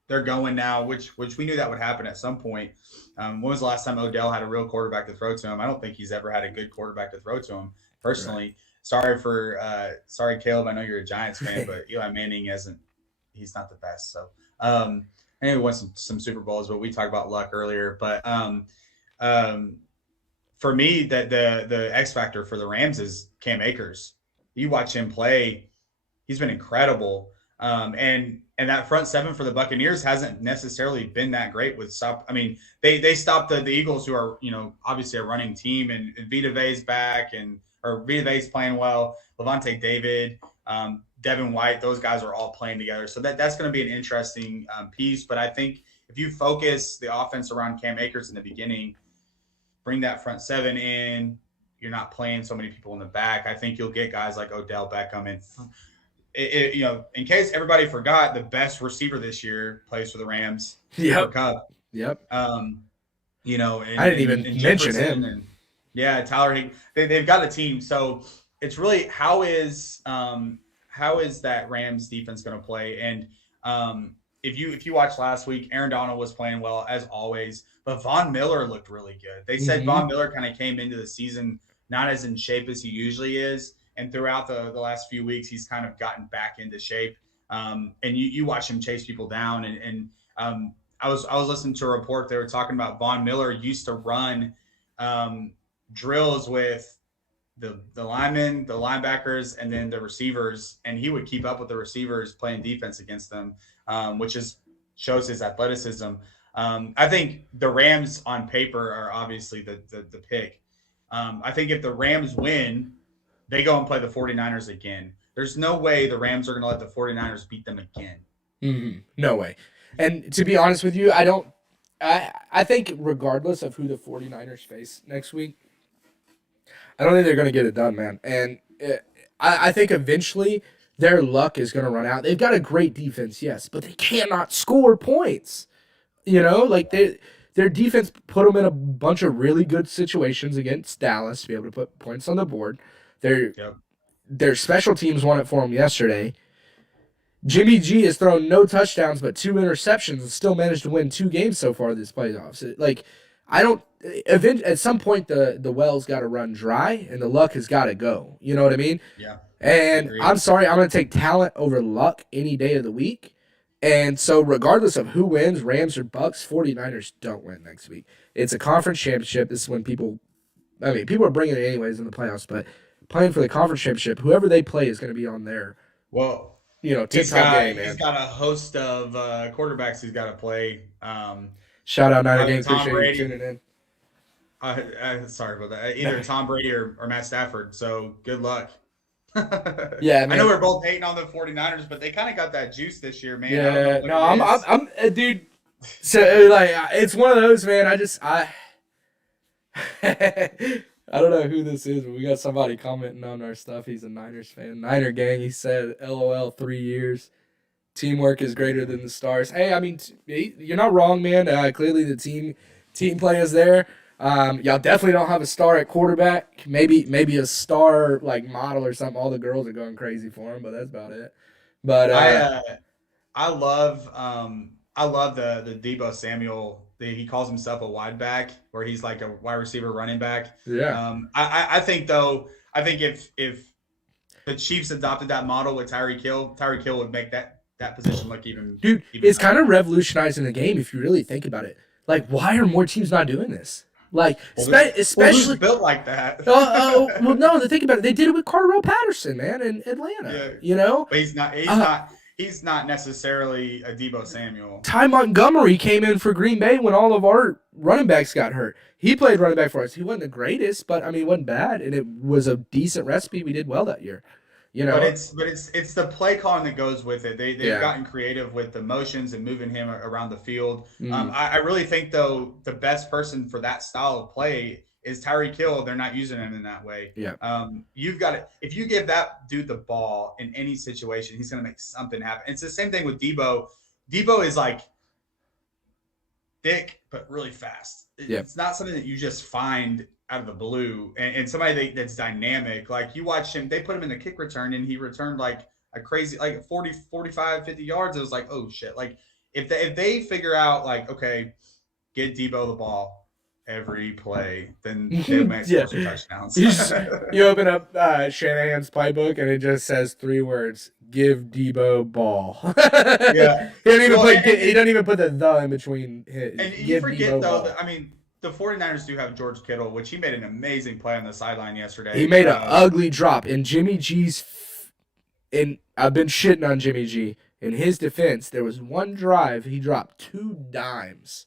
They're going now, which we knew that would happen at some point. When was the last time Odell had a real quarterback to throw to him? I don't think he's ever had a good quarterback to throw to him personally. Right. Sorry, Caleb. I know you're a Giants fan, but Eli Manning he's not the best. So, and he won some Super Bowls, but we talked about luck earlier. But for me, that the X factor for the Rams is Cam Akers. You watch him play; he's been incredible. And that front seven for the Buccaneers hasn't necessarily been that great with stop. I mean, they stopped the Eagles, who are obviously a running team, and Vita Vea's back, or Vita Vea's playing well. Levante David, Devin White, those guys are all playing together. So that's going to be an interesting piece. But I think if you focus the offense around Cam Akers in the beginning, bring that front seven in, you're not playing so many people in the back. I think you'll get guys like Odell Beckham and. In case everybody forgot, the best receiver this year plays for the Rams. Yep. Cup. Yep. And I didn't even mention him. Tyler Higbee. They've got a team. So it's really how is that Rams defense going to play? And if you watched last week, Aaron Donald was playing well as always, but Von Miller looked really good. They said Von Miller kind of came into the season not as in shape as he usually is. And throughout the last few weeks, he's kind of gotten back into shape. And you watch him chase people down. And I was listening to a report. They were talking about Von Miller used to run drills with the linemen, the linebackers, and then the receivers. And he would keep up with the receivers playing defense against them, which shows his athleticism. I think the Rams on paper are obviously the pick. I think if the Rams win, they go and play the 49ers again. There's no way the Rams are going to let the 49ers beat them again. Mm-hmm. No way. And to be honest with you, I think regardless of who the 49ers face next week, I don't think they're going to get it done, man. And I think eventually their luck is going to run out. They've got a great defense, yes, but they cannot score points. Their defense put them in a bunch of really good situations against Dallas to be able to put points on the board. Their special teams won it for them yesterday. Jimmy G has thrown no touchdowns but 2 interceptions and still managed to win 2 games so far this playoffs. At some point the well's got to run dry and the luck has got to go. You know what I mean? Yeah. And I'm sorry, I'm going to take talent over luck any day of the week. And so regardless of who wins, Rams or Bucks, 49ers don't win next week. It's a conference championship. This is when people are bringing it anyways in the playoffs, but playing for the conference championship, whoever they play is going to be on their, tip-top game, man. He's got a host of quarterbacks he's got to play. Shout out Niner Gang, appreciate you tuning in. Sorry about that. Either Tom Brady or Matt Stafford, so good luck. Yeah, man. I know we're both hating on the 49ers, but they kind of got that juice this year, man. Yeah, I'm dude. So, it's one of those, man, I don't know who this is, but we got somebody commenting on our stuff. He's a Niners fan. Niner Gang, he said, LOL, 3 years. Teamwork is greater than the stars. Hey, you're not wrong, man. Clearly the team play is there. Y'all definitely don't have a star at quarterback. Maybe a star like model or something. All the girls are going crazy for him, but that's about it. But I love the Deebo Samuel. He calls himself a wide back, where he's like a wide receiver running back. Yeah. I think if the Chiefs adopted that model with Tyreek Hill would make that position look even. Dude, it's kind of revolutionizing the game if you really think about it. Like, why are more teams not doing this? Like, especially built like that. well, no. The thing about it, they did it with Cordell Patterson, man, in Atlanta. Yeah. But he's not necessarily a Deebo Samuel. Ty Montgomery came in for Green Bay when all of our running backs got hurt. He played running back for us. He wasn't the greatest, but it wasn't bad, and it was a decent recipe. We did well that year. You But know? it's the play calling that goes with it. They've Yeah. gotten creative with the motions and moving him around the field. Mm, I really think though the best person for that style of play is Tyreek Hill. They're not using him in that way. yeah. You've got to if you give that dude the ball in any situation, he's going to make something happen. It's the same thing with Debo. Debo is like thick but really fast. Yeah. It's not something that you just find out of the blue and somebody that's dynamic. Like you watch him, they put him in the kick return and he returned like a crazy, like 40, 45, 50 yards. It was like, oh shit. Like if they figure out like, okay, get Debo the ball every play, then they might Yeah. score some touchdowns. You open up Shanahan's playbook and it just says 3 words: "Give Debo ball." Yeah. He don't even Well, put. He don't even put the in between. And you Give forget, Debo though, ball. that, I mean, the 49ers do have George Kittle, which he made an amazing play on the sideline yesterday. He made an ugly drop, and Jimmy G's. And I've been shitting on Jimmy G. In his defense, there was one drive he dropped 2 dimes.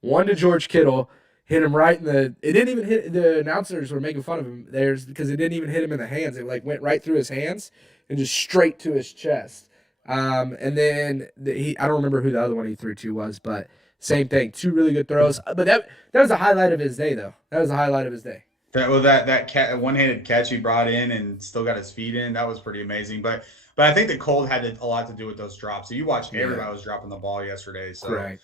One to George Kittle, hit him right in the. It didn't even hit. The announcers were making fun of him there's because it didn't even hit him in the hands. It like went right through his hands and just straight to his chest. And then I don't remember who the other one he threw to was, but same thing. 2 really good throws. But that was the highlight of his day, though. That was the highlight of his day. That one-handed catch he brought in and still got his feet in, that was pretty amazing. But I think the cold had a lot to do with those drops. So you watched everybody was dropping the ball yesterday. So Right.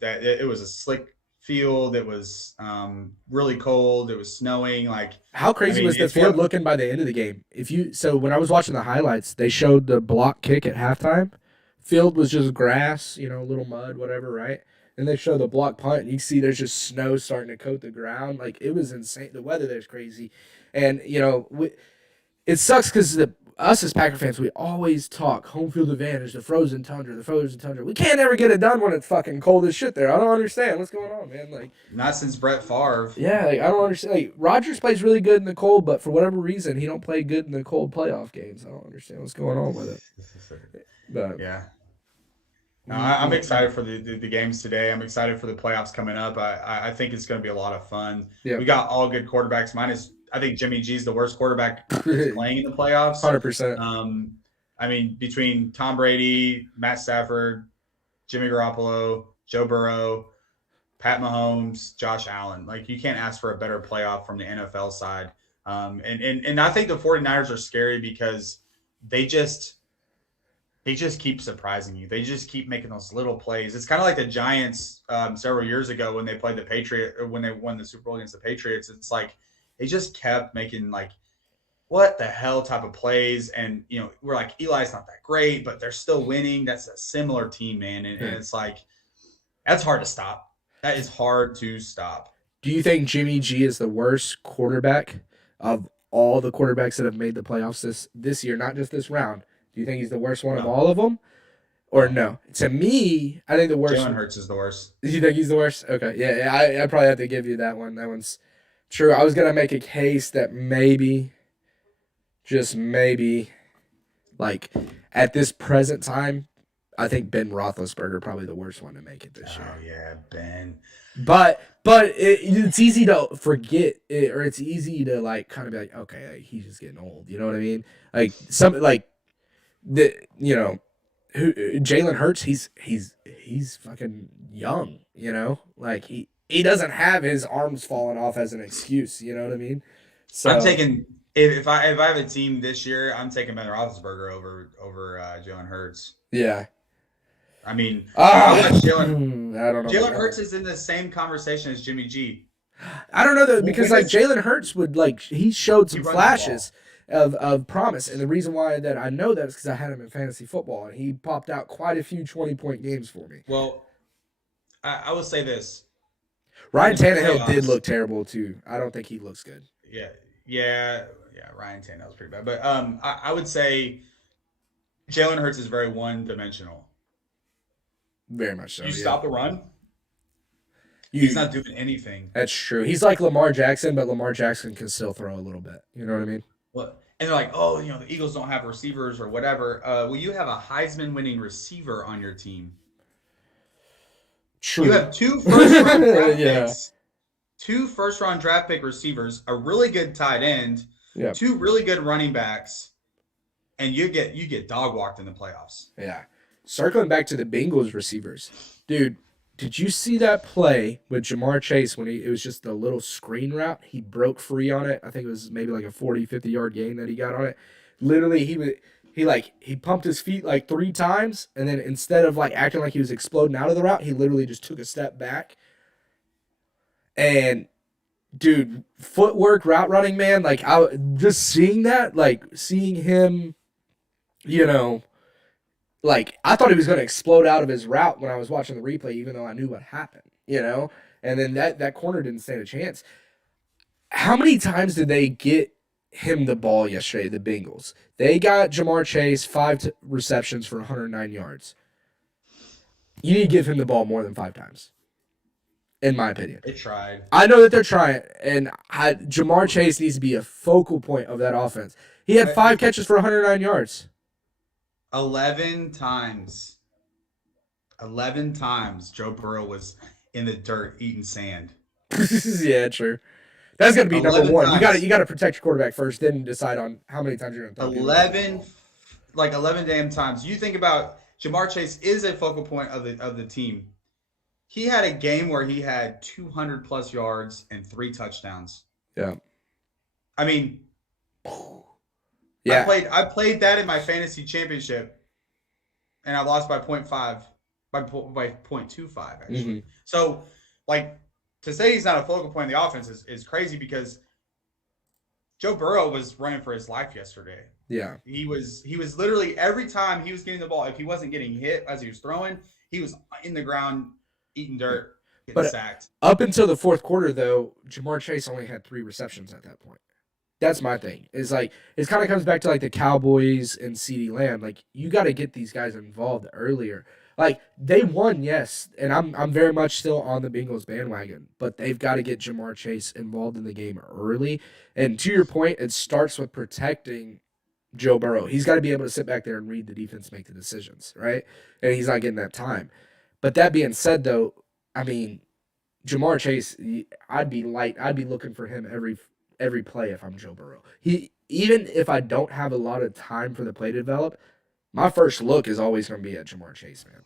that it was a slick field. It was really cold. It was snowing. Like How crazy was the field looking by the end of the game? So when I was watching the highlights, they showed the block kick at halftime. Field was just grass, a little mud, whatever, right? And they show the block punt, and you see there's just snow starting to coat the ground. Like it was insane. The weather there's crazy, and it sucks because us as Packer fans, we always talk home field advantage, the frozen tundra, the frozen tundra. We can't ever get it done when it's fucking cold as shit there. I don't understand what's going on, man. Like not since Brett Favre. yeah, like I don't understand. Like Rodgers plays really good in the cold, but for whatever reason, he don't play good in the cold playoff games. I don't understand what's going on with it. But yeah. No, I'm excited for the games today. I'm excited for the playoffs coming up. I think it's going to be a lot of fun. Yeah. We got all good quarterbacks. I think Jimmy G's the worst quarterback playing in the playoffs. 100%. I mean, between Tom Brady, Matt Stafford, Jimmy Garoppolo, Joe Burrow, Pat Mahomes, Josh Allen, like you can't ask for a better playoff from the NFL side. And I think the 49ers are scary because they just keep surprising you. They just keep making those little plays. It's kind of like the Giants several years ago when they played the Patriots, or when they won the Super Bowl against the Patriots. It's like they just kept making like what the hell type of plays. And, we're like, Eli's not that great, but they're still winning. That's a similar team, man. And it's like, that's hard to stop. That is hard to stop. Do you think Jimmy G is the worst quarterback of all the quarterbacks that have made the playoffs this year, not just this round? Do you think he's the worst one of all of them? Or no? To me, I think the worst. Jalen Hurts is the worst. You think he's the worst? Okay. Yeah, I probably have to give you that one. That one's true. I was going to make a case that maybe, just maybe, like, at this present time, I think Ben Roethlisberger probably the worst one to make it this year. Oh, yeah, Ben. But it's easy to forget it, or it's easy to, like, kind of be like, okay, like, he's just getting old. You know what I mean? Like, Jalen Hurts, he's fucking young, like he doesn't have his arms falling off as an excuse, you know what I mean? So I'm taking if I have a team this year, I'm taking Ben Roethlisberger over Jalen Hurts. Yeah. I mean, I don't know. Jalen Hurts is in the same conversation as Jimmy G. I don't know though, because like Jalen Hurts he showed some flashes of promise, and the reason why that I know that is because I had him in fantasy football, and he popped out quite a few 20-point games for me. Well, I will say this: Ryan Tannehill did look terrible too. I don't think he looks good. Yeah. Ryan Tannehill's pretty bad, but I would say Jalen Hurts is very one-dimensional. Very much so. You stop the run, he's not doing anything. That's true. He's like Lamar Jackson, but Lamar Jackson can still throw a little bit. You know what I mean? Well, and they're like, oh, the Eagles don't have receivers or whatever. Well, you have a Heisman-winning receiver on your team. True. You have 2 first-round draft picks, 2 first-round draft pick receivers, a really good tight end, 2 really good running backs, and you get dog walked in the playoffs. Yeah. Circling back to the Bengals receivers, dude. Did you see that play with Jamar Chase when it was just a little screen route? He broke free on it. I think it was maybe like a 40, 50-yard gain that he got on it. Literally, he pumped his feet like 3 times, and then instead of like acting like he was exploding out of the route, he literally just took a step back. And dude, footwork, route running, man, like I just seeing that, like seeing him, you know, like I thought he was going to explode out of his route when I was watching the replay, even though I knew what happened, And then that corner didn't stand a chance. How many times did they get him the ball yesterday? The Bengals. They got Jamar Chase 5 receptions for 109 yards. You need to give him the ball more than 5 times, in my opinion. They tried. I know that they're trying, and Jamar Chase needs to be a focal point of that offense. He had 5 catches for 109 yards. 11 times Joe Burrow was in the dirt eating sand. Yeah, true. That's going to be number one. Times. You got to protect your quarterback first, then decide on how many times you're going to throw. 11 damn times. You think about Jamar Chase is a focal point of the team. He had a game where he had 200 plus yards and 3 touchdowns. Yeah. I mean, yeah. I played that in my fantasy championship, and I lost by 0.5, by 0.25 actually. Mm-hmm. So, like, to say he's not a focal point in the offense is crazy because Joe Burrow was running for his life yesterday. Yeah. He was literally every time he was getting the ball, if he wasn't getting hit as he was throwing, he was in the ground eating dirt, getting sacked. Up until the fourth quarter, though, Jamar Chase only had 3 receptions at that point. That's my thing. It's like it kind of comes back to like the Cowboys and CeeDee Lamb. Like you got to get these guys involved earlier. Like they won, yes, and I'm very much still on the Bengals bandwagon, but they've got to get Jamar Chase involved in the game early. And to your point, it starts with protecting Joe Burrow. He's got to be able to sit back there and read the defense, make the decisions, right? And he's not getting that time. But that being said, though, I mean, Jamar Chase, I'd be looking for him every play if I'm Joe Burrow. Even if I don't have a lot of time for the play to develop, my first look is always going to be at Jamar Chase, man.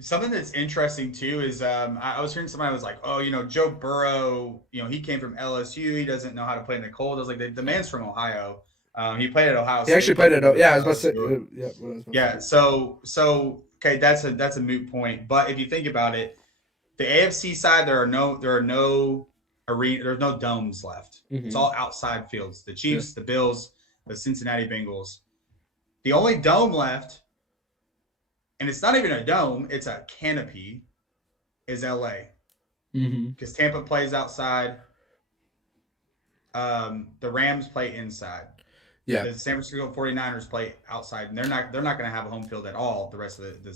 Something that's interesting too is I was hearing somebody was like, oh, Joe Burrow, he came from LSU. He doesn't know how to play in the cold. I was like, the man's from Ohio. He played at Ohio State. He actually played at yeah. I was about to say yeah. So okay, that's a moot point. But if you think about it, the AFC side there's no domes left. Mm-hmm. It's all outside fields. The Chiefs, the Bills, the Cincinnati Bengals. The only dome left, and it's not even a dome, it's a canopy, is LA. Because Tampa plays outside. The Rams play inside. Yeah. The San Francisco 49ers play outside, and they're not going to have a home field at all the rest of the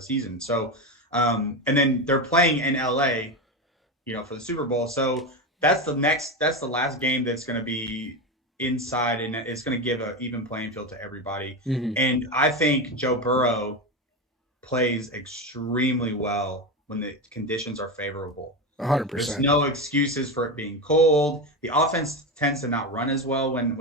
season. So, and then they're playing in LA, for the Super Bowl. So that's the last game that's going to be inside, and it's going to give an even playing field to everybody. Mm-hmm. And I think Joe Burrow plays extremely well when the conditions are favorable. 100%. There's no excuses for it being cold. The offense tends to not run as well when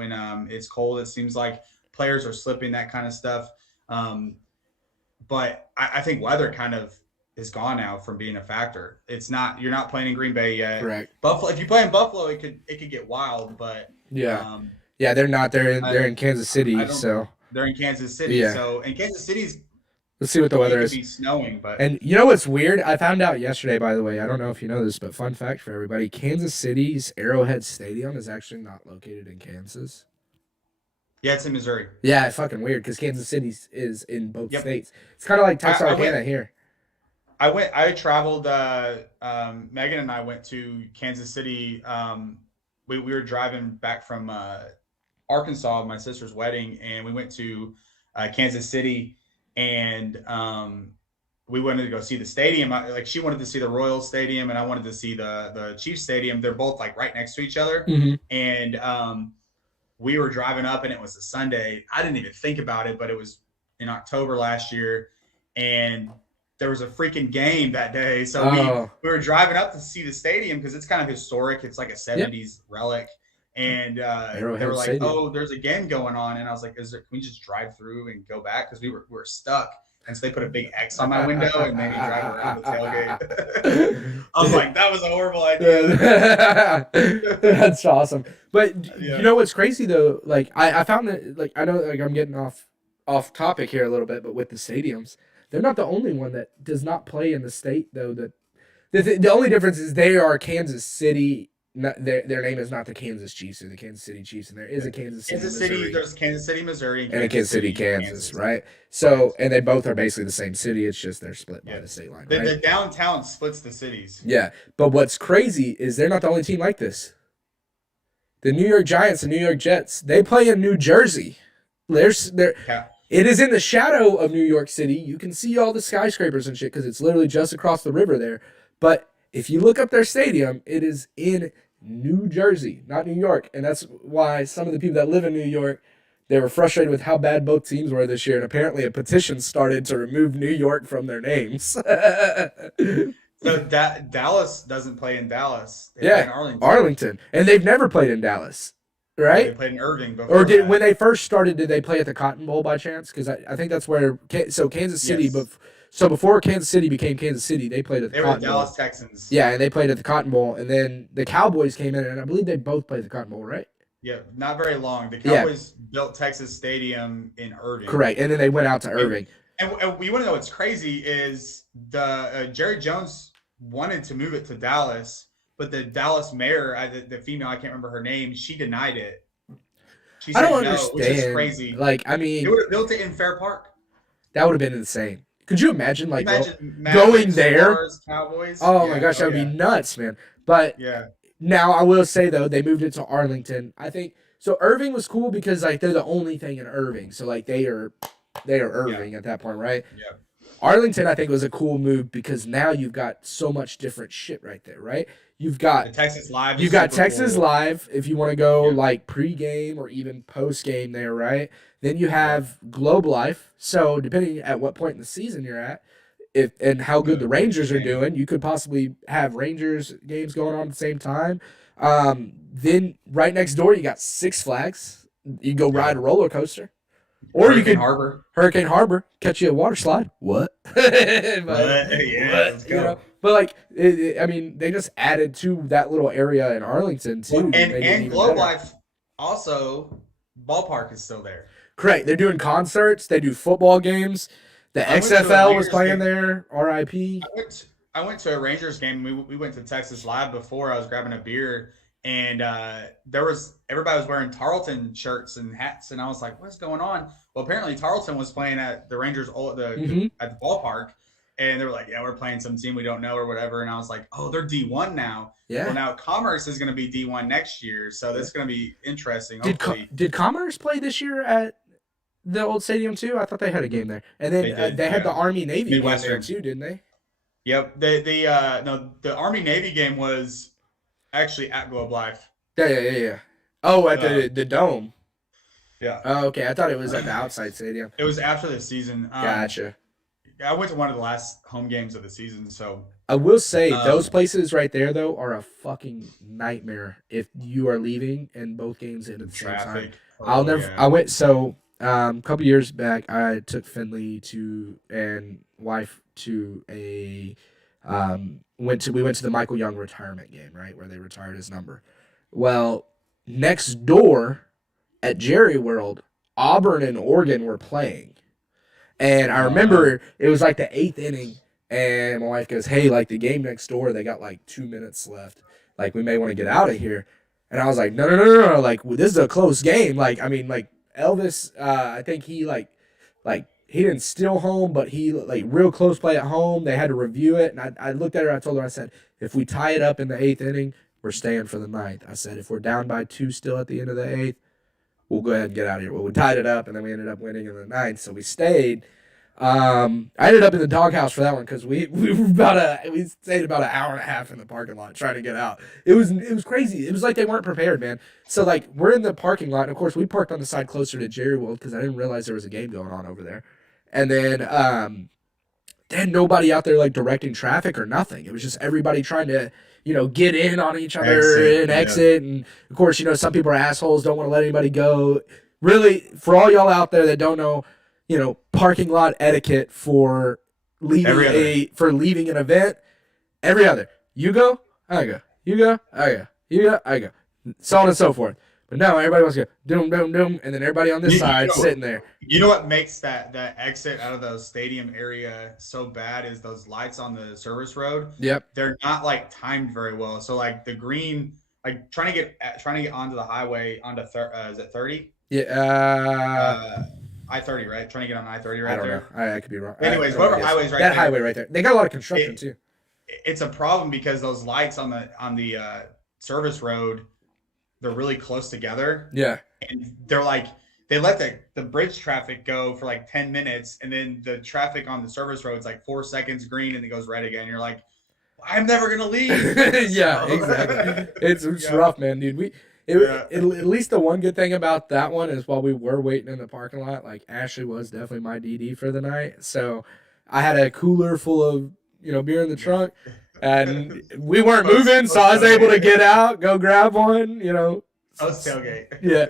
it's cold. It seems like players are slipping, that kind of stuff. But I think weather kind of is gone now from being a factor. You're not playing in Green Bay yet. Correct. Buffalo. If you play in Buffalo, it could get wild. But yeah, they're not. They're in Kansas City. So they're in Kansas City. Yeah. So and Kansas City's. Let's see what the weather is. Be snowing, but and you know what's weird? I found out yesterday, by the way. I don't know if you know this, but fun fact for everybody: Kansas City's Arrowhead Stadium is actually not located in Kansas. Yeah, it's in Missouri. Yeah, it's fucking weird because Kansas City is in both states. It's kind of like Texarkana here. I traveled. Megan and I went to Kansas City. We were driving back from Arkansas, my sister's wedding, and we went to Kansas City. And we wanted to go see the stadium. She wanted to see the Royals Stadium, and I wanted to see the Chiefs Stadium. They're both like right next to each other. Mm-hmm. And we were driving up, and it was a Sunday. I didn't even think about it, but it was in October last year, and there was a freaking game that day. So we were driving up to see the stadium because it's kind of historic. It's like a 70s relic. And they Arrowhead were like, Stadium. "Oh, there's a game going on," and I was like, "Is there? Can we just drive through and go back?" Because we were stuck, and so they put a big X on my window and made me drive around the tailgate. I was like, "That was a horrible idea." That's awesome. But you Yeah. know what's crazy though? Like I found that like I know like I'm getting off topic here a little bit, but with the stadiums, they're not the only one that does not play in the state though. That the only difference is they are Kansas City. Not, their name is not the Kansas Chiefs or the Kansas City Chiefs, and there is a Kansas City, Missouri, There's Kansas City, Missouri, and a Kansas City, Kansas, Kansas. right? Right. So, and they both are basically the same city. It's just they're split by Yeah. the state line, The right? downtown splits the cities. Yeah, but what's crazy is they're not the only team like this. The New York Giants and New York Jets, they play in New Jersey. They're Yeah. it is in the shadow of New York City. You can see all the skyscrapers and shit because it's literally just across the river there. But if you look up their stadium, it is in New Jersey, not New York. And that's why some of the people that live in New York, they were frustrated with how bad both teams were this year. And apparently a petition started to remove New York from their names. So Dallas doesn't play in Dallas. They play in Yeah, Arlington. Arlington. And they've never played in Dallas, They right? played in Irving before. Or did that. when they first started, did they play at the Cotton Bowl by chance? Because I think that's where so Kansas City, Yes. but so before Kansas City became Kansas City, they played at the They were the Cotton Bowl. Dallas Texans. Yeah, and they played at the Cotton Bowl, and then the Cowboys came in, and I believe they both played the Cotton Bowl, right? Yeah, not very long. The Yeah. Cowboys built Texas Stadium in Irving. Correct, and then they went out to Irving. And we want to know what's crazy is the Jerry Jones wanted to move it to Dallas, but the Dallas mayor, the female, I can't remember her name, she denied it. She I said don't no, understand. which is crazy. Like, I They mean, would have built it in Fair Park. that would have been insane. Could you imagine, like, Imagine going Mavericks, there? Stars, Cowboys. Oh Yeah, my gosh, that would yeah. be nuts, man. But Yeah, now I will say though, they moved it to Arlington. I think so. Irving was cool because like they're the only thing in Irving, so like they are Irving at that point, right? yeah. Arlington, I think, was a cool move because now you've got so much different shit right there, right? You've The got Texas Live. you is got super Texas cool. Live if you want to go Yeah. like pregame or even postgame there, right? Then you have Globe Life. So depending at what point in the season you're at, if and how good the Rangers are doing, you could possibly have Rangers games going on at the same time. Then right next door you got Six Flags. You go ride a roller coaster, or you Hurricane could Harbor. Hurricane Harbor, catch you a water slide. What? Yeah, let's go. You know, but like, I mean, they just added to that little area in Arlington too. Well, to make it and even Globe better. Life also ballpark is still there. Correct. They're doing concerts. They do football games. The I went to a XFL was Rangers playing game. there. RIP. I went to a Rangers game. We went to Texas Live before. I was grabbing a beer, and everybody was wearing Tarleton shirts and hats, and I was like, "What's going on?" Well, apparently Tarleton was playing at the Rangers Mhm. at the ballpark, and they were like, "Yeah, we're playing some team we don't know or whatever." And I was like, "Oh, they're D1 now." Yeah. Well, now Commerce is going to be D1 next year, so that's going to be interesting. Did Hopefully, did Commerce play this year at the old stadium too? I thought they had a game there, and then They did, they had the yeah. Army Navy game there Midwestern. too, didn't they? yep. The Army Navy game was actually at Globe Life. Yeah. Oh, at the dome. Yeah. Oh, okay. I thought it was at the outside stadium. It was after the season. Gotcha. I went to one of the last home games of the season, so I will say Um, those places right there though are a fucking nightmare if you are leaving and both games in at the same time. traffic. I'll never. Yeah. I went a couple years back. I took Finley to and wife to a we went to the Michael Young retirement game, right, where they retired his number. Well, next door at Jerry World, Auburn and Oregon were playing, and I remember it was like the 8th inning, and my wife goes, "Hey, like the game next door, they got like 2 minutes left. Like we may want to get out of here." And I was like, no. Like, well, this is a close game. Like, I mean, like Elvis, I think he like he didn't steal home, but he like real close play at home. They had to review it. And I looked at her, I told her, I said, if we tie it up in the 8th inning, we're staying for the 9th. I said, if we're down by 2 still at the end of the 8th, we'll go ahead and get out of here. Well, we tied it up, and then we ended up winning in the 9th, so we stayed. I ended up in the doghouse for that one because we stayed about an hour and a half in the parking lot trying to get out. It was crazy. It was like they weren't prepared, man. So like we're in the parking lot, and of course we parked on the side closer to Jerry World because I didn't realize there was a game going on over there. And then they had nobody out there like directing traffic or nothing. It was just everybody trying to, get in on each other Exit, and yeah. exit. And of course, some people are assholes, don't want to let anybody go. Really, for all y'all out there that don't know, parking lot etiquette for leaving an event, every other. You go, I go. You go, I go. You go, I go. So on and so forth. But no, everybody wants to go doom, doom, doom, and then everybody on this side sitting there. You know what makes that exit out of the stadium area so bad is those lights on the service road. Yep. They're not like timed very well. So like the green, like trying to get onto the highway onto is it 30? Yeah. I-30, right? Trying to get on I-30 right I don't there. know. I could be wrong. Anyways, whatever highway's right that there. That highway right there. They got a lot of construction too. It's a problem because those lights on the service road, they're really close together. Yeah. And they're like, they let the bridge traffic go for like 10 minutes. And then the traffic on the service road is like 4 seconds green and it goes red again. You're like, I'm never going to leave. Yeah, exactly. It's rough, man, dude. At least the one good thing about that one is while we were waiting in the parking lot, like Ashley was definitely my DD for the night. So I had a cooler full of, beer in the trunk. And we weren't moving, so I was able to get out, go grab one, Post tailgate. Yeah,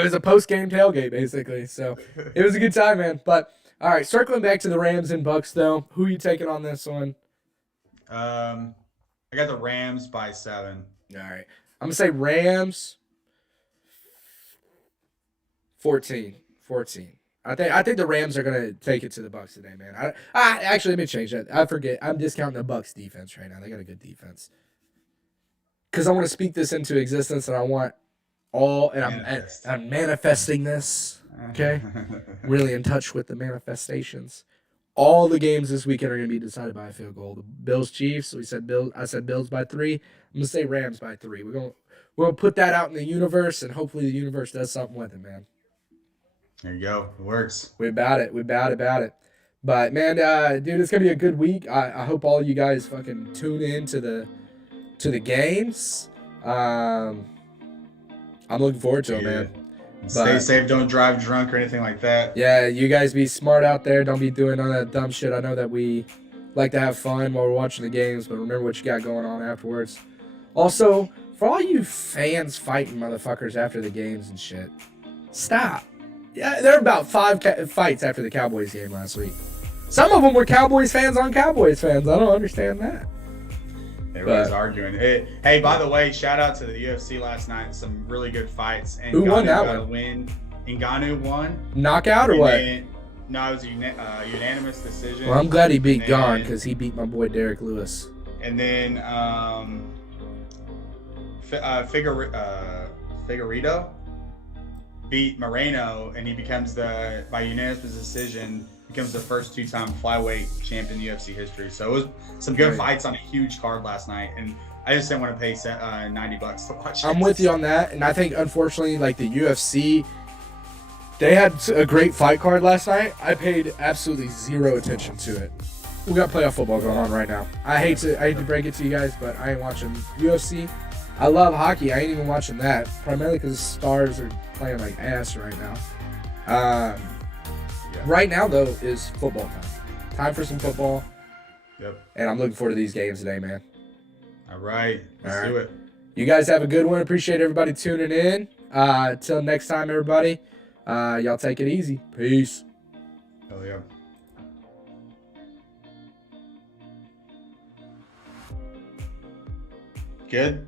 it was a post-game tailgate, basically. So it was a good time, man. But, all right, circling back to the Rams and Bucks, though. Who are you taking on this one? I got the Rams by 7. All right. I'm going to say Rams 14. I think the Rams are gonna take it to the Bucks today, man. I actually, let me change that. I forget. I'm discounting the Bucks defense right now. They got a good defense. Because I want to speak this into existence, and I want I'm manifesting this. Okay, really in touch with the manifestations. All the games this weekend are gonna be decided by a field goal. The Bills Chiefs. I said Bills by 3. I'm gonna say Rams by 3. We're gonna put that out in the universe, and hopefully the universe does something with it, man. There you go. It works. We about it. But man, dude, it's gonna be a good week. I hope all you guys fucking tune in to the games. I'm looking forward to it, man. Stay safe. Don't drive drunk or anything like that. Yeah, you guys be smart out there. Don't be doing all that dumb shit. I know that we like to have fun while we're watching the games, but remember what you got going on afterwards. Also, for all you fans fighting motherfuckers after the games and shit, stop. Yeah, there were about 5 fights after the Cowboys game last week. Some of them were Cowboys fans on Cowboys fans. I don't understand that. Everybody's arguing. Hey, by the way, shout out to the UFC last night. Some really good fights. And who won that one? Ngannou won. Knockout or what? No, it was a unanimous decision. Well, I'm glad he beat Gon because he beat my boy Derek Lewis. And then Figueiredo beat Moreno, and he becomes by unanimous decision, becomes the first 2-time flyweight champ in UFC history. So it was some good fights on a huge card last night, and I just didn't want to pay $90 to watch it. I'm with you on that, and I think unfortunately, like the UFC, they had a great fight card last night. I paid absolutely zero attention to it. We got playoff football going on right now. I hate to break it to you guys, but I ain't watching UFC. I love hockey. I ain't even watching that, primarily because the Stars are playing like ass right now. Right now, though, is football time. Time for some football. Yep. And I'm looking forward to these games today, man. All right. Let's do it. You guys have a good one. Appreciate everybody tuning in. Till next time, everybody. Y'all take it easy. Peace. Hell yeah. Good.